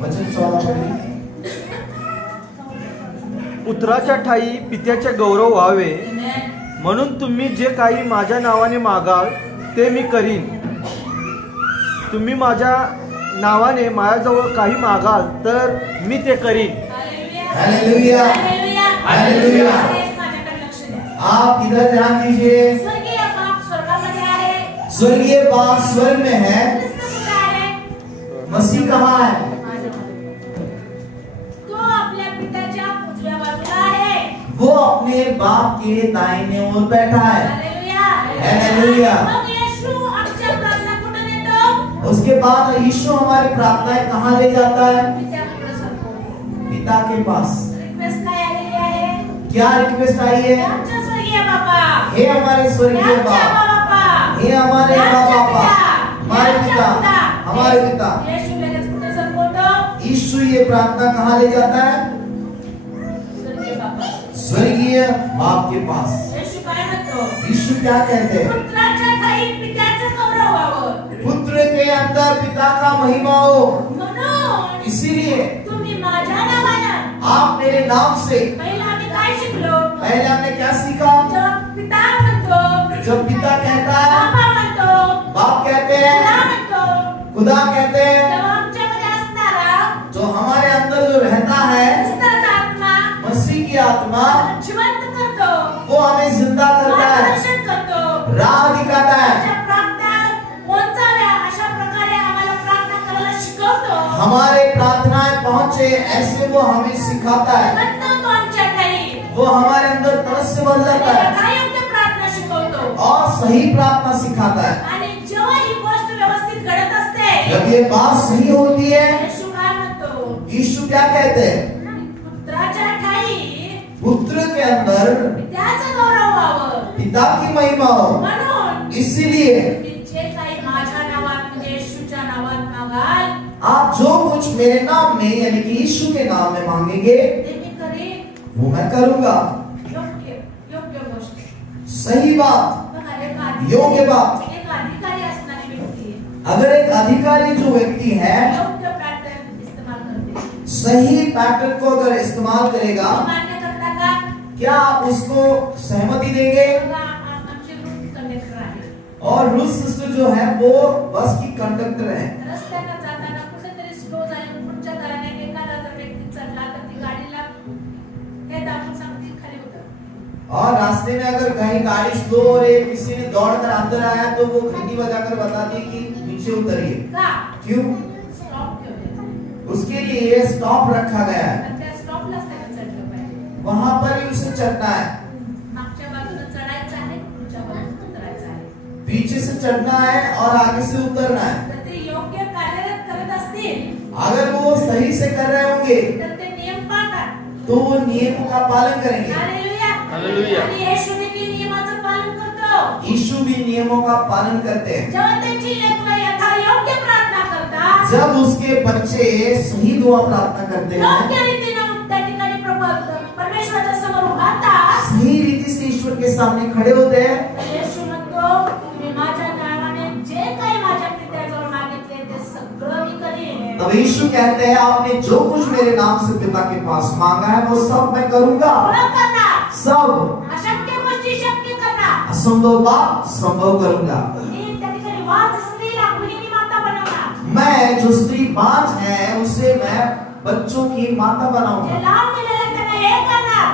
वचन 14 पढ़ेंगे। पुत्राच्या ठायी पित्याचे गौरव व्हावे Amen. म्हणून तुम्ही जे काही माझ्या नावाने मागाल ते मी करीन. तुम्ही माझ्या नावाने माझ्याजवळ काही मागाल तर मी ते करीन. हालेलुया। हालेलुया. हालेलुया। माझ्याकडे लक्ष द्या. आप इधर ध्यान दीजिए। स्वर्गीय बाप स्वर्गामध्ये आहे. स्वर्गीय बाप स्वर्ग में है, ख्रिस्त कुठे आहे? मसीह कहाँ है? तो आपल्या पित्याच्या उजव्या बाजूला आहे. वो अपने बाप के दाहिने ओर बैठा है। हालेलुया. हालेलुया। मग येशू आमच्या प्रार्थना कुठे नेतो? उसके बाद यीशु हमारी प्रार्थनाएं कहाँ ले जाता है? पित्याकडे सरकवतो. पिता के पास। रिक्वेस्ट काय आलेली आहे? क्या रिक्वेस्ट आई है? आमच्या स्वर्गीय बापा. हे हमारे स्वर्गीय आमच्या बाप, बापा. हे हमारे आमच्या बाबा, हमारे पिता, हमारे पिता। येशू लगेच कुठे सरकवतो? यीशु ये प्रार्थना कहाँ ले जाता है? स्वर्गीय बापा. स्वर्गीय बाप के पास। येशू काय म्हणतो? यीशु क्या कहते हैं? पुत्राच्या ठायी पित्याचं गौरव व्हावं. पुत्र के अंदर पिता का महिमा हो, म्हणून इसीलिए तुम्ही माझ्या नावानं. आप मेरे नाम से। पहिला आम्ही काय शिकलो? पहले हमने क्या सीखा? जब पिता म्हणतो, जब पिता कहता है, बाबा म्हणतो, बाप कहते खुदा हैं, म्हणतो, खुदा कहते हैं, तेव्हा आमच्यामध्ये असणारा जो हमारे अंदर जो रहता है ख्रिस्ताचा आत्मा मसीह की आत्मा, जिवंत करतो, वो हमें जिंदा करता है, मार्गदर्शन करतो. राह दिखाता है, अशा प्रार्थना पोहोचाव्या अशा प्रकारे आम्हाला प्रार्थना करायला शिकवतो. हमारे प्रार्थनाएं पहुंचे ऐसे वो हमें सिखाता है, म्हणतो तो आमच्या ठायी. वो हमारे अंदर तरस से भर जाता है काय योग्य प्रार्थना शिकवतो. और सही प्रार्थना सिखाता है। आणि जेव्हा ही गोष्ट व्यवस्थित घडत असते, जब ये बात सही होती है, येशू काय म्हणतो? यीशु क्या कहते हैं? पुत्राच्या ठायी पुत्र के अंदर पित्याचं गौरव व्हावं. पिता की महिमा हो, म्हणून इसीलिए तुम्ही जे काही माझ्या नावात म्हणजे येशूच्या नावात मागाल आप जो कुछ मेरे नाम में यानी कि यीशु के नाम में मांगेंगे ते मी करेन. वो मैं करूंगा। योग्य योग्य गोष्ट. सही बात, बघा, एक अधिकारी- योग्य बात। एक अधिकारी असणारी व्यक्ती अगर एक अधिकारी जो व्यक्ती है योग्य पॅटर्न इस्तेमाल करते. सही पैटर्न को अगर इस्तेमाल करेगा, मान्य करता का? क्या आप उसको सहमति देंगे? बघा, आमचे रूट कंडक्टर आहे. और रूस सिस्टर जो है वो बस की कंडक्टर है। रस्त्याला जाताना कुठेतरी स्लो झाले, पुढच्या गाडीने एखादा जर व्यक्ती चढला तर ती गाडीला हे दाखवून सांगते खाली उतर. और रास्ते में अगर कहीं गाड़ी स्लो हो रही है, किसी ने दौड़कर अंदर आया तो वो घंटी बजाकर बताती कि नीचे उतरिए। का? क्यों? स्टॉप ठेवले. उसके लिए स्टॉप रखा गया है, आणि त्या स्टॉपलाच त्याला चढलं पाहिजे. वहां पर ही उसे चढ़ना है, मागच्या बाजूने चढायचं आहे, पुढच्या बाजूने उतरायचं आहे. पीछे से चढ़ना है और आगे से उतरना है। तर ते योग्य कार्यरत करत असतील अगर वो सही से कर रहे होंगे तर ते नियम पाळतात. तो वो नियमों का पालन करेंगे। हालेलुया. हालेलुया. आणि येशू देखील नियमाचं पालन करतो. यीशु भी नियमों का पालन करते हैं। जेव्हा त्यांची लेकरं यथायोग्य प्रार्थना करतात, जब उसके बच्चे सही दुआ प्रार्थना करते हैं, योग्य रीतीने त्या ठिकाणी परमेश्वराच्या समोर उभारतात, सही रीति से ईश्वर के सामने खड़े होते हैं, तर येशू म्हणतो, तुम्ही माझ्या नावाने जे काही माझ्या पित्याजवळ मागितले ते सगळं मी करेन. तब यीशु कहते हैं आपने जो कुछ मेरे नाम से पिता के पास मांगा है वो सब मैं करूंगा। सगळं करणार. सब अशक्य गोष्टी शक्य करणार. असंभव बात संभव करूंगा। आणि त्या ठिकाणी वाद स्त्रीला मुलींनी माता है जो स्त्री बांझ है उसे मैं बच्चों की माता बनाऊंगा। जे लांब गेलेले त्यांना हे करणार,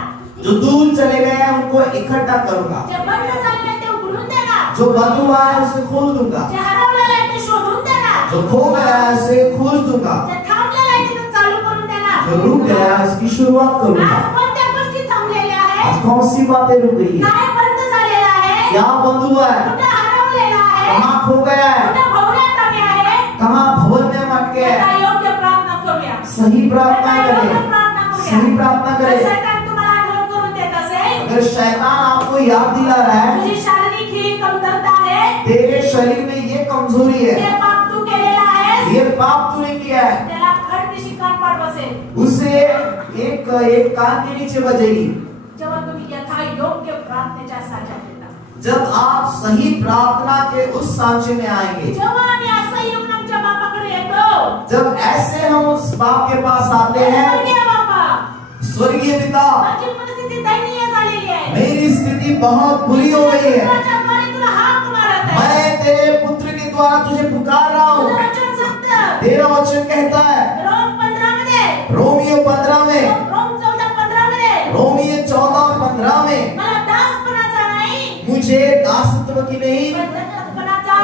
जो दूर चले गए हैं उनको इकट्ठा करूंगा। जे बंद झाले ते उघडून देणार, जो बंद हुआ है उसे खोल दूंगा। जे हरवलेले आहे ते शोधून देणार, जो खो गया है उसे खोज दूंगा। जे थांबलेले आहे ते चालू करून देणार। जो रुक गया है उसकी शुरुआत करूंगा। आज कोणत्या गोष्टी थांबलेल्या आज आहेत? कौन सी बातें रुक गई है? काय बंद झालेलं आहे? क्या बंद हुआ है? कुठे हरवलेलं आहे? कहाँ खो गया है? कुठे भवण्यात आले आहे? कहाँ भवन में अटके आता है? योग्य प्रार्थना करूया। सही प्रार्थना आता योग्य करें। प्रार्थना करूया। सही प्रार्थना जर करें। शैतान तुम्हाला आठवण करून देत असेल, अगर शैतान आपको याद दिला रहा है तुझी शारीरिक ही कमतरता आहे, तेरे शरीर में ये कमजोरी ते है, पाप तू केलेला आहेस, ये पाप तूने किया है, त्याला खडकीशी कान पाड बसेल। उसे एक एक कान के नीचे बजेगी। जेव्हा तुम्ही यथा योग्य प्रार्थनेच्या साच्या घेता, जब आप सही प्रार्थना के उस सांचे में आएंगे, जेव्हा आम्ही असं येऊन आमच्या बापाकडे येतो, जब ऐसे हम उस बाप के पास आते हैं, स्वर्गीय बापा, स्वर्गीय पिता, माझी परिस्थिती दयनीय झालेली आहे, मेरी स्थिति बहुत बुरी हो गई है, पुत्राच्या द्वारे तुला हाक मारत आहे, मैं तेरे पुत्र के द्वारा तुझे पुकार रहा हूँ। तुझं वचन सांगतं, तेरा वचन कहता है रोम 15 मध्ये, रोमियो 15 में, रोम 14:15 मध्ये, रोमियो 14:15 में, मला दासपणाचा नाही, मुझे दासत्व की नहीं पण दत्तकपणाचा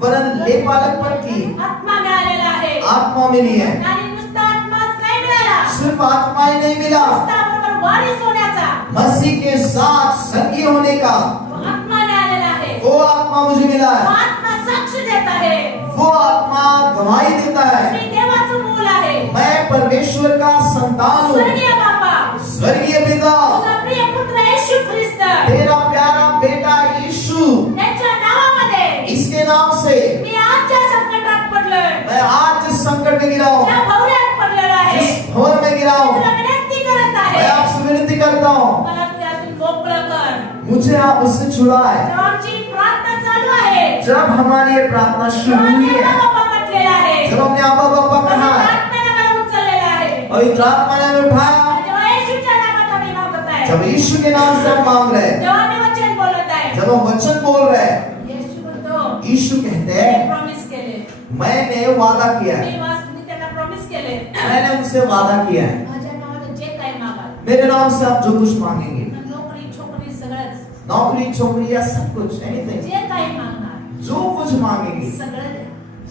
वरन लेपालकपन की आत्मा मिळालेला आहे। आत्मा मिली है। आणि नुसता आत्माच नाही मिळाला, सिर्फ आत्मा ही नहीं मिला, नुसता बरोबर वारिस होण्याचा मसीह के साथ संगी होने का तो आत्मा मिळालेला आहे। वो आत्मा मुझे मिला तो है। आत्मा साक्ष देत आहे, वो आत्मा गवाही देता है मी देवाचं मूल आहे, मैं परमेश्वर का संतान हूँ। स्वर्गीय बापा, स्वर्गीय पिता, तुझा प्रिय पुत्र येशू ख्रिस्त, तेरा प्यारा बेटा यीशु, त्याच्या नावामध्ये इसके नाम से मी आज ज्या संकटात पडलोय, मैं आज जिस संकट में गिरा हूँ, ज्या भवऱ्यात पडलेलो आहे, जिस भवन में गिरा हूँ, तुला विनंती करत मैं आहे, आपसे विनती करता हूँ, मला त्यातून मोकळं कर। मुझे आप उससे छुड़ाए। जेव्हा आमची प्रार्थना चालू आहे, जब हमारी ये प्रार्थना शुरू जेव्हा हुई आम्ही है, बाबा म्हटलेलं आहे, जब हमने आबा बाबा कहा है, आत्म्याने मला उचललेलं आहे, पवित्र आत्मा ने हमें उठाया, जेव्हा येशूच्या नावात आम्ही मागत आहे, जब यीशु के नाम से हम मांग रहे हैं, जेव्हा आम्ही वचन बोलत आहे, जब हम वचन बोल रहे हैं, येशू म्हणतो, यीशु कहते मी हैं प्रॉमिस केले, मैंने वादा किया है, मी त्यांना प्रॉमिस केले, मैंने उनसे वादा किया है, माझ्या नावाने जे काही मागाल, मेरे नाम से आप जो कुछ मांगेंगे, नोकरी छोकरी सगळंच, नौकरी छोकरी या सब कुछ, एनीथिंग, जे काही मागणार जो कुछ मांगेंगे सगळं द्या,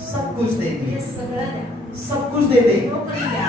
सब कुछ दे हे देंगे, सगळं द्या, सब कुछ दे दे, नोकरी द्या,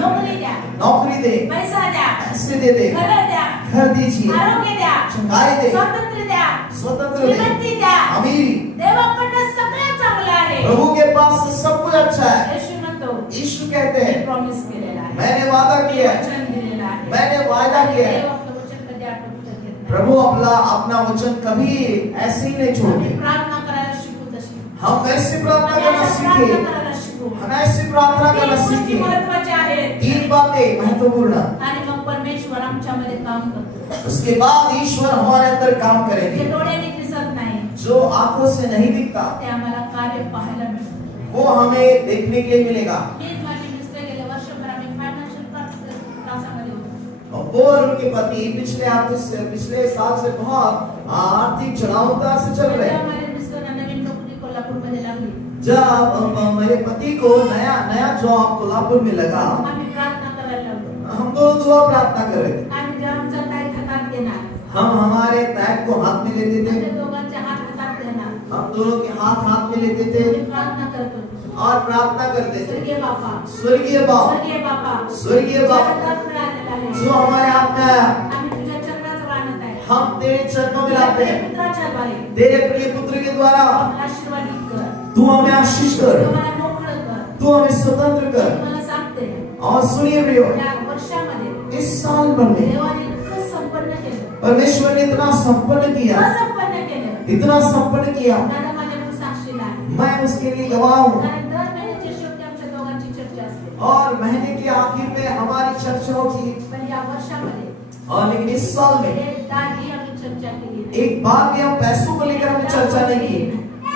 नोकरी द्या, नौकरी दे, पैसा द्या, पैसे दे दे, घर द्या, घर दीजिए, आरोग्य द्या, चंगाई दे, स्वातंत्र्य द्या, स्वतंत्र दे, श्रीमंती द्या, अमीरी, देवाकडनं सगळं चांगलं आहे। प्रभु के पास से सब कुछ अच्छा है। येशू म्हणतो, यीशु कहते मी हैं प्रॉमिस केलेला आहे, मैंने वादा किया है, वचन दिलेलं आहे, मैंने वादा किया है। देव आपलं वचन कधी आटोपत घेत नाही। प्रभु अपना वचन कभी ऐसे ही नहीं आम्ही छोड़ते। प्रार्थना करायला शिकू तशी, हम ऐसी प्रार्थना आम्ही करना असं प्रार्थना सीखे, करायला शिकू, हम ऐसी प्रार्थना तीन करना गोष्टी सीखे। महत्त्वाच्या आहेत, 3 बातें महत्वपूर्ण, आणि मग परमेश्वर आमच्यामध्ये काम करतो, उसके बाद ईश्वर हमारे अंदर काम जे करेंगे। डोळ्याने दिसत नाही जो आंखों से नहीं दिखता ते आम्हाला कार्य पाहायला मिळतं। वो हमें देखने के लिए मिलेगा। मीच माझी मिस्टर गेले वर्षभर आम्ही फायनान्शियल त्रासामध्ये होतो, और वो और उनके पति पिछले साल से बहुत आर्थिक चढ़ाव उतार से चल रहे जेव्हा हैं। माझ्या मिस्टरना नवीन नोकरी कोल्हापूरमध्ये लागली, जब मेरे पति को नया जॉब कोल्हापुर में लगा, आम्ही प्रार्थना करायला लागलो, हम दोनों दुआ प्रार्थना कर रहे थे। आम्ही जेव्हा आमचा ताई हातात घेणार, हम हमारे टैग को हाथ में लेते थे, आमच्या दोघांच्या हात हातात घेणार, हम दोनों के हाथ में लेते थे आम्ही प्रार्थना करतो, और प्रार्थना करते थे। स्वर्गीय बापा, स्वर्गीय बाप, स्वर्गीय बापा, स्वर्गीय बाप, तुझ्या हातात मिळालेला आहे, जो हमारे हाथ में आया, आम्ही तुझ्या चरणाचं राहणत आहे, हम तेरे चरणों में लाते हैं। पुत्राच्या द्वारे तेरे प्रिय पुत्र के द्वारा आम्हाला आशीर्वादित कर, तू हमें आशीष कर, आम्हाला मोकळं कर, तू हमें स्वतंत्र कर। मला सांगते, और सुनिए प्रियो, या वर्षामध्ये इस साल भर में देवाने इतकं संपन्न केलं, परमेश्वर ने इतना संपन्न किया, असंपन्न केलं, इतना संपन्न किया, दादा माझ्याकडे साक्षीला आहे, मैं उसके लिए गवाह हूँ। कारण दर महिन्याच्या शेवटी आमच्या दोघांची चर्चा असते, और महीने के आखिर में हमारी चर्चा होती, पण या वर्षामध्ये और लेकिन इस साल में एकदाही आम्ही चर्चा केली नाही। एक बार भी हम पैसों को लेकर हमने चर्चा नहीं की,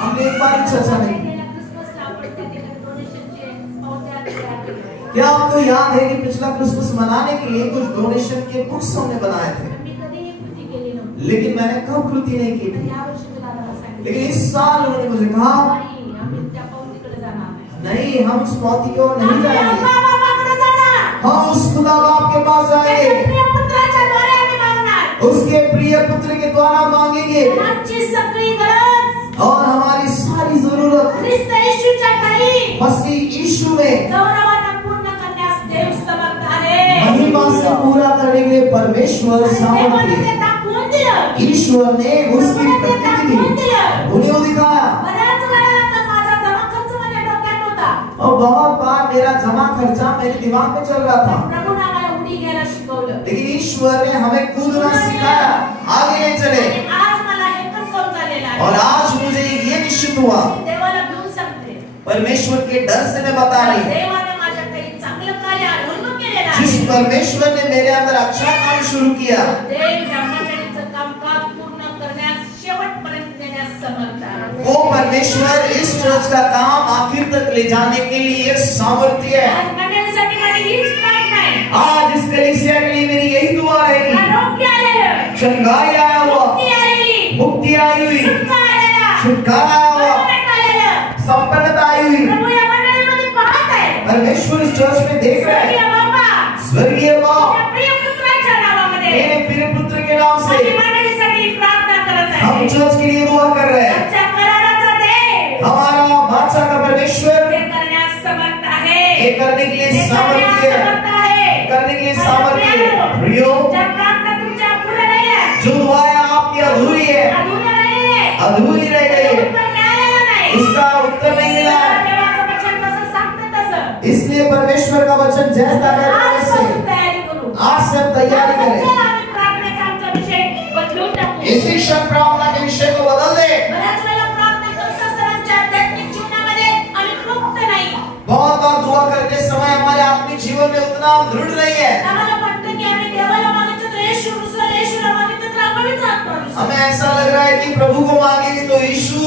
हमने एक बार भी चर्चा नहीं की। गेल्या क्रिसमसला आपण त्या ठिकाणी डोनेशनचे पावत्या तयार केले, क्या आपको याद है कि पिछला क्रिसमस मनाने के लिए कुछ डोनेशन के बुक्स हमने बनाए थे, मी कधीही कृती केली नव्हती, लेकिन मैंने कब कृति नहीं की पण थी। या वर्षी मी दादाला सांगितलं, लेकिन इस साल उन्होंने मुझे कहा नाही, आम्ही त्या पावतीकडे जाणार नाही, नहीं, कि हम उस पौधी की ओर नहीं आपल्या जाएंगे, अब्बा बाबाकडे जाणार. हम उस खुदा बाप के पास त्याच्या जाएंगे, प्रिय पुत्राच्या द्वारे आम्ही मागणार. उसके प्रिय पुत्र के द्वारा मांगेंगे आमची सगळी गरज और हमारी सारी जरूरत ख्रिस्त येशूच्या ठाई मसीह यीशु में गौरवानं पूर्ण करण्यास देव समर्थ आहे. महिमा से पूरा करने के लिए परमेश्वर आणि सामर्थ्य देवाने है। ते दाखवून दिलं. ईश्वर ने उसकी देवाने ते प्रकृति दाखवून दी, दिलं. उन्हें दिखाया। बऱ्याच वेळा तर माझा जमा खर्च माझ्या डोक्यात होता. और बहुत बार मेरा जमा खर्चा मेरे दिमाग में चल रहा था, प्रभूने आम्हाला उडी घ्यायला शिकवलं. लेकिन ईश्वर ने हमें कूदना सिखाया, आगे नहीं चले। आणि आज मला हे कन्फर्म झालेलं आहे. और आज मुझे ये निश्चित हुआ, देवाला घेऊन सांगते. परमेश्वर के डर से मैं बता रही हूँ, देवाने माझ्या काही चांगलं कार्य आरंभ केलेलं आहे. जिस परमेश्वर ने मेरे अंदर अच्छा काम शुरू किया, देव या मंडळीचं कामकाज पूर्ण करण्यास शेवटपर्यंत नेण्यास समर्थ आहे. वो परमेश्वर इस चर्च का काम आखिर तक ले जाने के लिए सामर्थ्य है। आज मंडळीसाठी माझी हीच प्रार्थना आहे. आज इस कलीसिया के लिए मेरी यही दुआ रहेगी, आरोग्य आलेलं, चंगाई आया हुआ, मुक्ती आलेली, मुक्ति आई हुई, सुटका आलेला, छुटकारा आया हुआ, बळकट आलेलं. संपन्नता आई हुई। प्रभू या मंडळीमध्ये पाहत आहे. परमेश्वर इस चर्च में देख रहे स्वर्गीय हैं, बाबा, स्वर्गीय बाप तुझ्या प्रिय पुत्राच्या नावामध्ये मेरे प्रिय पुत्र के नाम माझी से मंडळीसाठी प्रार्थना करत हम आहे. चर्च के लिए दुआ कर रहे हैं। आमच्या कराराचा देव हमारा बादशाह का परमेश्वर हे करण्यास समर्थ आहे. ये करने के लिए हे सामर्थ्य करण्यास है, समर्थ आहे. करने के लिए सामर्थ्य है। प्रियो, ज्या प्रार्थना तुमच्या पुढे नाही आहे, जो दुआएं आपकी अधूरी है, अधुऱ्या नाही आहे, अधूरी रह गई है, उत्तर मिळालेलं नाही. उसका उत्तर नहीं मिला है। देवाचं वचन कसं सांगतं तसं इसलिए परमेश्वर का वचन जैसा है आजपासून वैसे तयारी करू. आज से हम तैयारी करें। चला आम्ही प्रार्थनेचा आमचा विषय बदलून टाकू. इसी क्षण प्रार्थना के विषय को बदल दे। बऱ्याच वेळेला प्रार्थना करत असताना आमच्या आध्यात्मिक जीवनामध्ये आम्ही तृप्त नाही. बहुत बार दुआ करते समय हमारे आत्मिक जीवन में उतना दृढ़ नहीं है। आम्हाला वाटतं की आम्ही देवाला मागितलं तर येशू रुसला, येशूला मागितलं तर पवित्र आत्मा रुसला. हमें ऐसा लग रहा है कि प्रभु को मांगेंगे तो यीशु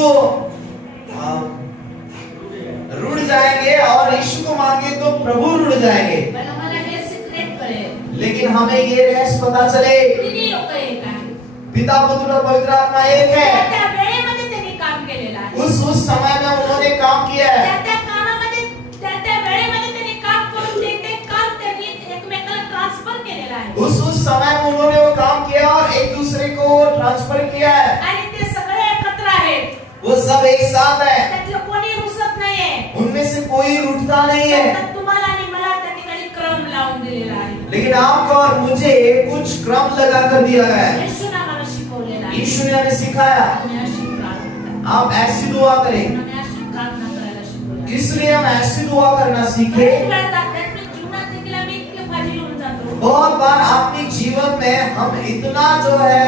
रुड़ जाएंगे और यीशु को मांगे तो प्रभु रुड़ जाएंगे। पण आम्हाला हे सिक्रेट कळेल. लेकिन हमें ये रहस्य पता चले, तिन्ही लोक एक आहेत. पिता पुत्र और पवित्र आत्मा एक है। त्या वेळेमध्ये त्यांनी काम केलेलं आहे. उस समय में उन्होंने काम किया है। त्या कामामध्ये त्या वेळेमध्ये त्यांनी काम करून ते काम त्यांनी एकमेकाला ट्रान्सफर केलेलं आहे. उस समय में उन्होंने वो काम किया और एक दूसरे को ट्रांसफर किया है। आणि ते सगळे एकत्र आहेत. वो सब एक साथ है, त्यातलं कोणी रुसत नाहीये. उनमें से कोई रूठता नहीं है। फक्त तुम्हाला आणि मला त्या ठिकाणी क्रम लावून दिलेला आहे. लेकिन आपको और मुझे कुछ क्रम लगा कर दिया गया है। येशूने आम्हाला शिकवलेलं आहे. यीशु ने हमें सिखाया, आम्ही अशी प्रार्थना करा. आप ऐसी दुआ करें। आम्ही अशी प्रार्थना करायला शिकवलं. इसलिए हम ऐसी दुआ करना सीखे। बरेच वेळा आध्यात्मिक जीवनात देखील आम्ही इतके फाजील होऊन जातो. बहुत बार आत्मिक जीवन में हम इतना जो है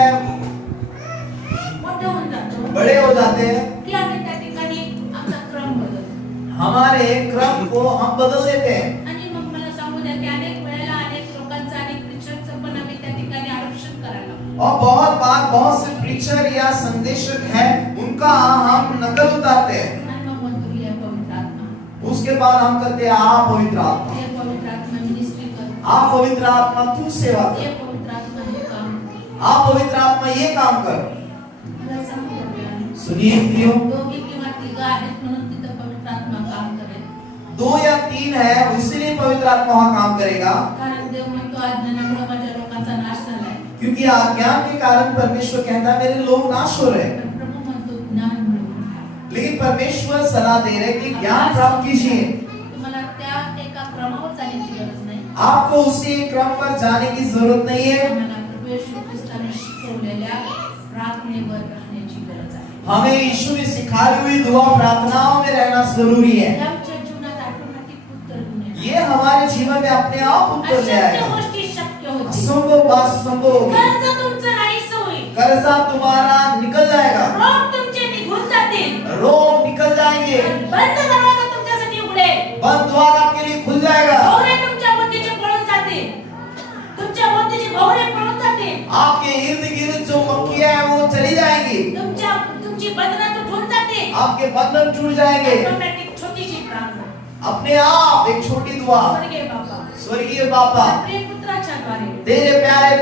मोठे होऊन जातो बड़े हो जाते हैं, की आम्ही त्या ठिकाणी आमचा क्रम बदलतो. हमारे क्रम को हम बदल देते हैं। आणि मग मला सांगू द्या की अनेक वेळेला अनेक लोकांचं अनेक प्रिचरचं पण आम्ही त्या ठिकाणी आरक्षण करायला लागतो. और बहुत बार बहुत से प्रीचर या संदेशक हैं, उनका हम नकल उतारते हैं। आणि मग म्हणतो ये पवित्र आत्मा, उसके बाद हम करते हैं आप पवित्र आत्मा, ये पवित्र आत्मा मिनिस्ट्री कर, आप पवित्र आत्मा तू सेवा कर, ये पवित्र आत्मा हे काम कर. आप पवित्र आत्मा ये काम कर। मला सांगू द्या, सुनिए प्रियो, दोघी किंवा तिघं आहेत म्हणून तिथं पवित्र आत्मा काम करेल. 2 या 3 है, इसलिए पवित्र आत्मा वहाँ काम करेगा, कारण देव म्हणतो अज्ञानामुळे माझ्या लोकांचा नाश झालाय. क्योंकि अज्ञान के कारण परमेश्वर कहता है मेरे लोग नाश हो रहे हैं। पण प्रभू म्हणतो ज्ञान मिळवून घ्या. लेकिन परमेश्वर सलाह दे रहे कि ज्ञान प्राप्त कीजिए। तुम्हाला त्या एका क्रमावर जाण्याची गरज नाही. आपको उसी क्रम पर जाने की जरूरत नहीं है। आम्हाला प्रभू येशू ख्रिस्ताने शिकवलेल्या प्रार्थनेवर राहण्याची गरज आहे. हमें यीशु ने सिखाई हुई दुआ प्रार्थनाओं में रहना जरूरी है। आमच्या जीवनात ऑटोमॅटिक उत्तर घेऊन ये हमारे जीवन में अपने आप उत्तर ले अशक्य आएगा। गोष्टी शक्य होतील. असंभव बात संभव होगी। कर्ज तुमचं नाहीसं होईल. कर्जा तुम्हारा निकल जाएगा, रोग तुमचे निघून जातील. रोग निकल जाएंगे, बंद दरवाजा तुमच्यासाठी उघडेल. बंद द्वार आपके लिए खुल जाएगा, भोवरे तुमच्या भोवतीचे पळून जातील. तुमच्या भोवतीचे भोवरे पळून जातील. आपके इर्द गिर्द जो मक्खियां हैं वो चली जाएंगी, तुमची बंधनं तुटून जातील. आपके बंधन टूट जाएंगे। ऑटोमॅटिक छोटीशी प्रार्थना. अपने आप एक छोटी दुआ, स्वर्गीय बाबा, स्वर्गीय बाबा प्रिय पुत्राच्या द्वारे तेरे प्यारे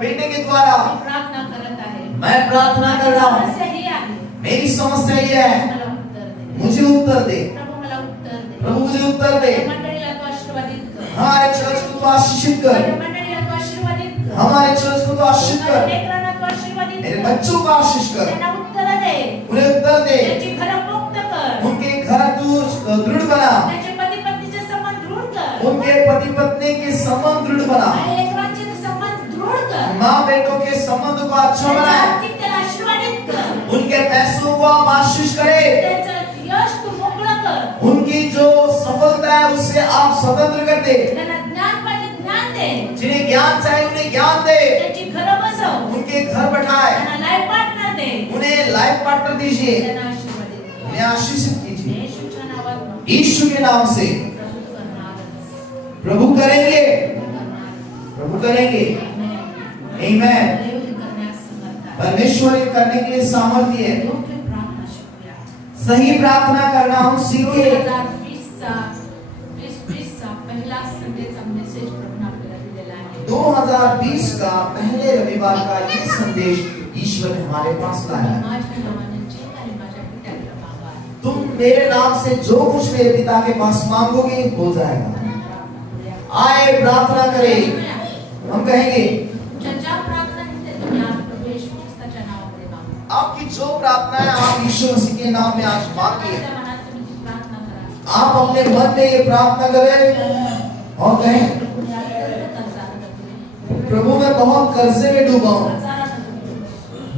बेटे के द्वारा मी प्रार्थना करत आहे. मैं प्रार्थना कर रहा हूँ। समस्या ही आहे. मेरी समस्या ये है, मला उत्तर दे. मुझे उत्तर दे, प्रभू मला उत्तर दे. प्रभु कर, माझ्या मंडळीला तू आशीर्वादित कर, हमारे चर्च को तो आशीष माझ्या कर, लेकरांना तू आशीर्वादित मेरे कर, बच्चों को आशीष कर, त्यांना उत्तर दे, उन्हें उत्तर दे, त्यांची घरं पोक्त कर, उनके घर तू दृढ़ बना, त्यांचे पती पत्नीचे संबंध दृढ कर, उनके पति पत्नी के संबंध दृढ़ बना, आणि लेकरांचे संबंध दृढ कर, माँ बेटों के संबंध को अच्छा त्यांच्या बनाए, आर्थिक त्याला आशीर्वादित कर, उनके पैसों को आप आशीष करे, त्यांचं यश तू मोकळं कर, उनकी जो सफलता है उससे आप स्वतंत्र कर दे, त्यांना ज्ञान पाहिजे ज्ञान दे, जिन्हें ज्ञान चाहिए उन्हें ज्ञान दे, त्यांची घरं बसव, उनके घर बैठाए, त्यांना लाईफ पार्टनर दे, उन्हें लाइफ पार्टनर दीजिए, त्यांना आशीर्वादित कर. उन्हें आशीषित कीजिए येशूच्या नावात यीशु के नाम से। प्रभू करणार, प्रभु करेंगे, करणार. प्रभु करेंगे, आमेन। देव करण्यास समर्थ आहे. परमेश्वर ये करने के लिए सामर्थ्य है। योग्य प्रार्थना शिकूया. सही प्रार्थना करना हम सीखे। 2020 चा पहिला संडेचा मेसेज प्रभूने आपल्याला दिलेला आहे. 2020 का पहले रविवार का ये संदेश ईश्वर ने हमारे पास लाया है। माझ्या नावाने जे काही माझ्या पित्याला मागा, तुम मेरे नाम से जो कुछ मेरे पिता के पास मांगोगे हो जाएगा। आए प्रार्थना करें, हम कहेंगे तुमच्या ज्या प्रार्थना आहेत तुम्ही आज प्रभू येशू ख्रिस्ताच्या नावामध्ये मागा. आपकी जो प्रार्थना है आप यीशु मसीह के नाम में आज मांगिए। आपल्या मनात तुम्ही ती प्रार्थना करा. आप अपने मन में ये प्रार्थना करें और कहें प्रभूने अत्यंत कर्जात तुम्ही प्रभु मैं बहुत कर्जे में डूबा हूँ,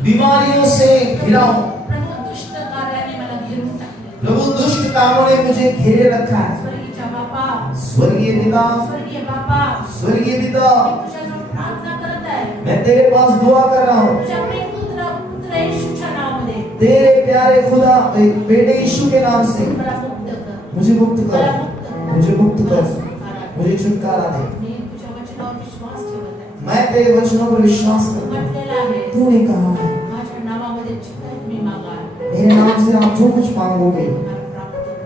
बीमारियों से घिरा हूँ, प्रभू दुष्ट कार्याने मला घेरून टाकले. प्रभु दुष्ट कामों ने मुझे घेरे रखा है। स्वर्गीय बापा, स्वर्गीय पिता, स्वर्गीय बापा, स्वर्गीय पिता, मी तुझ्याजवळ प्रार्थना करत आहे. मैं तेरे पास दुआ कर रहा हूँ, तुझ्या प्रिय पुत्र येशूच्या नावामध्ये तेरे प्यारे खुदा बेटे यीशु के नाम से मला मुक्त कर. मुझे मुक्त कर, मुझे मुक्त कर, मुझे छुटकारा दे। मी तुझ्या वचनावर विश्वास ठेवत आहे. मैं तेरे वचनों पर विश्वास करता हूँ। म्हटलेलं आहे, तूने कहा है माझ्या नावामध्ये जे काही तुम्ही मागाल मेरे नाम से आप जो कुछ मांगोगे तुम्हाला प्राप्त होईल.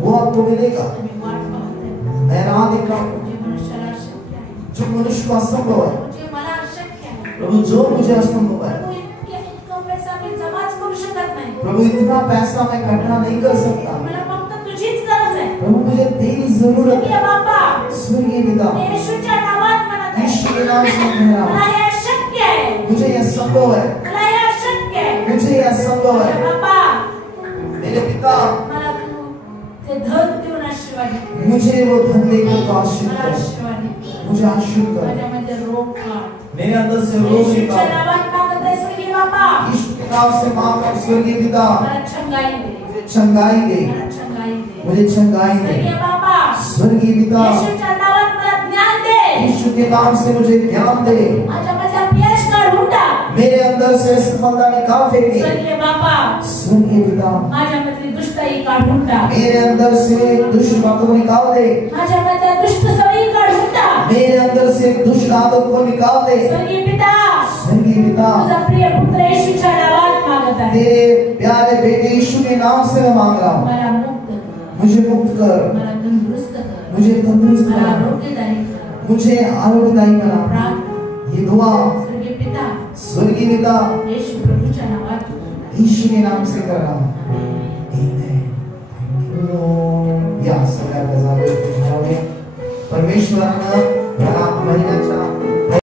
वो आपको मिलेगा। तुम्ही वाट पाहत आहे. मैं राह देख रहा हूँ जे मनुष्याला अशक्य आहे, जो मनुष्य को असंभव है, जे मला अशक्य आहे. प्रभु जो मुझे असंभव है, प्रभू इतका पैसा मी जमाच करू शकत नाही. प्रभु इतना पैसा मैं इकट्ठा नहीं कर सकता, मला फक्त तुझीच गरज आहे. प्रभु मुझे तेरी जरूरत स्वर्गीय है। बापा, स्वर्गीय पिता, येशूच्या नावात म्हणत आहे, यीशु के नाम से कह रहा मला हूँ, हे अशक्य आहे. मुझे यह संभव है, मला हे अशक्य आहे. मुझे यह संभव है। बापा, मेरे पिता मला तू ते धन देऊन आशीर्वादित कर. मुझे वो धन देकर तो आशीष मला कर, आशीर्वादित कर. मुझे आशीष कर, माझ्यामध्ये रोग काढ. मेरे अंदर से रोग येशूच्या निकाल। नावात मागत आहे स्वर्गीय बापा, यीशु के नाम से मांग रहा हूं, स्वर्गीय पिता मला छंगाई दे. मुझे छंगाई दे, मला छंगाई दे. मुझे छंगाई स्वर्गीय दे। बापा, स्वर्गीय पिता येशूच्या नावात मला ज्ञान दे. यीशु के नाम से मुझे ज्ञान दे, माझ्यामध्ये अपयश काढून टाक. मेरे अंदर से सफलता निकाल फेंके। स्वर्गीय बापा, स्वर्गीय पिता माझ्यामधली दुष्टाई काढून टाक. मेरे अंदर से दुष्ट बातों को निकाल दे, माझ्यामधल्या दुष्ट सवयी काढून टाक. मेरे अंदर से दुष्ट आदत को निकाल दे। स्वर्गीय पिता, स्वर्गीय पिता तुझा प्रिय पुत्र येशूच्या नावात मागत आहे. तेरे प्यारे बेटे यीशु के नाम से मैं मांग रहा हूँ, मला मुक्त कर. मुझे मुक्त कर, मला तंदुरुस्त कर. मुझे तंदुरुस्त मला बना, आरोग्यदायी कर. मुझे आरोग्यदायी बना। प्रार्थना ये दुआ स्वर्गीय पिता स्वर्गीय पिता येशू प्रभूच्या नावात यीशु के नाम से कर रहा हूँ। Amen. Thank you. या सगळ्या गजाली परमेश्वरानं या महिन्याच्या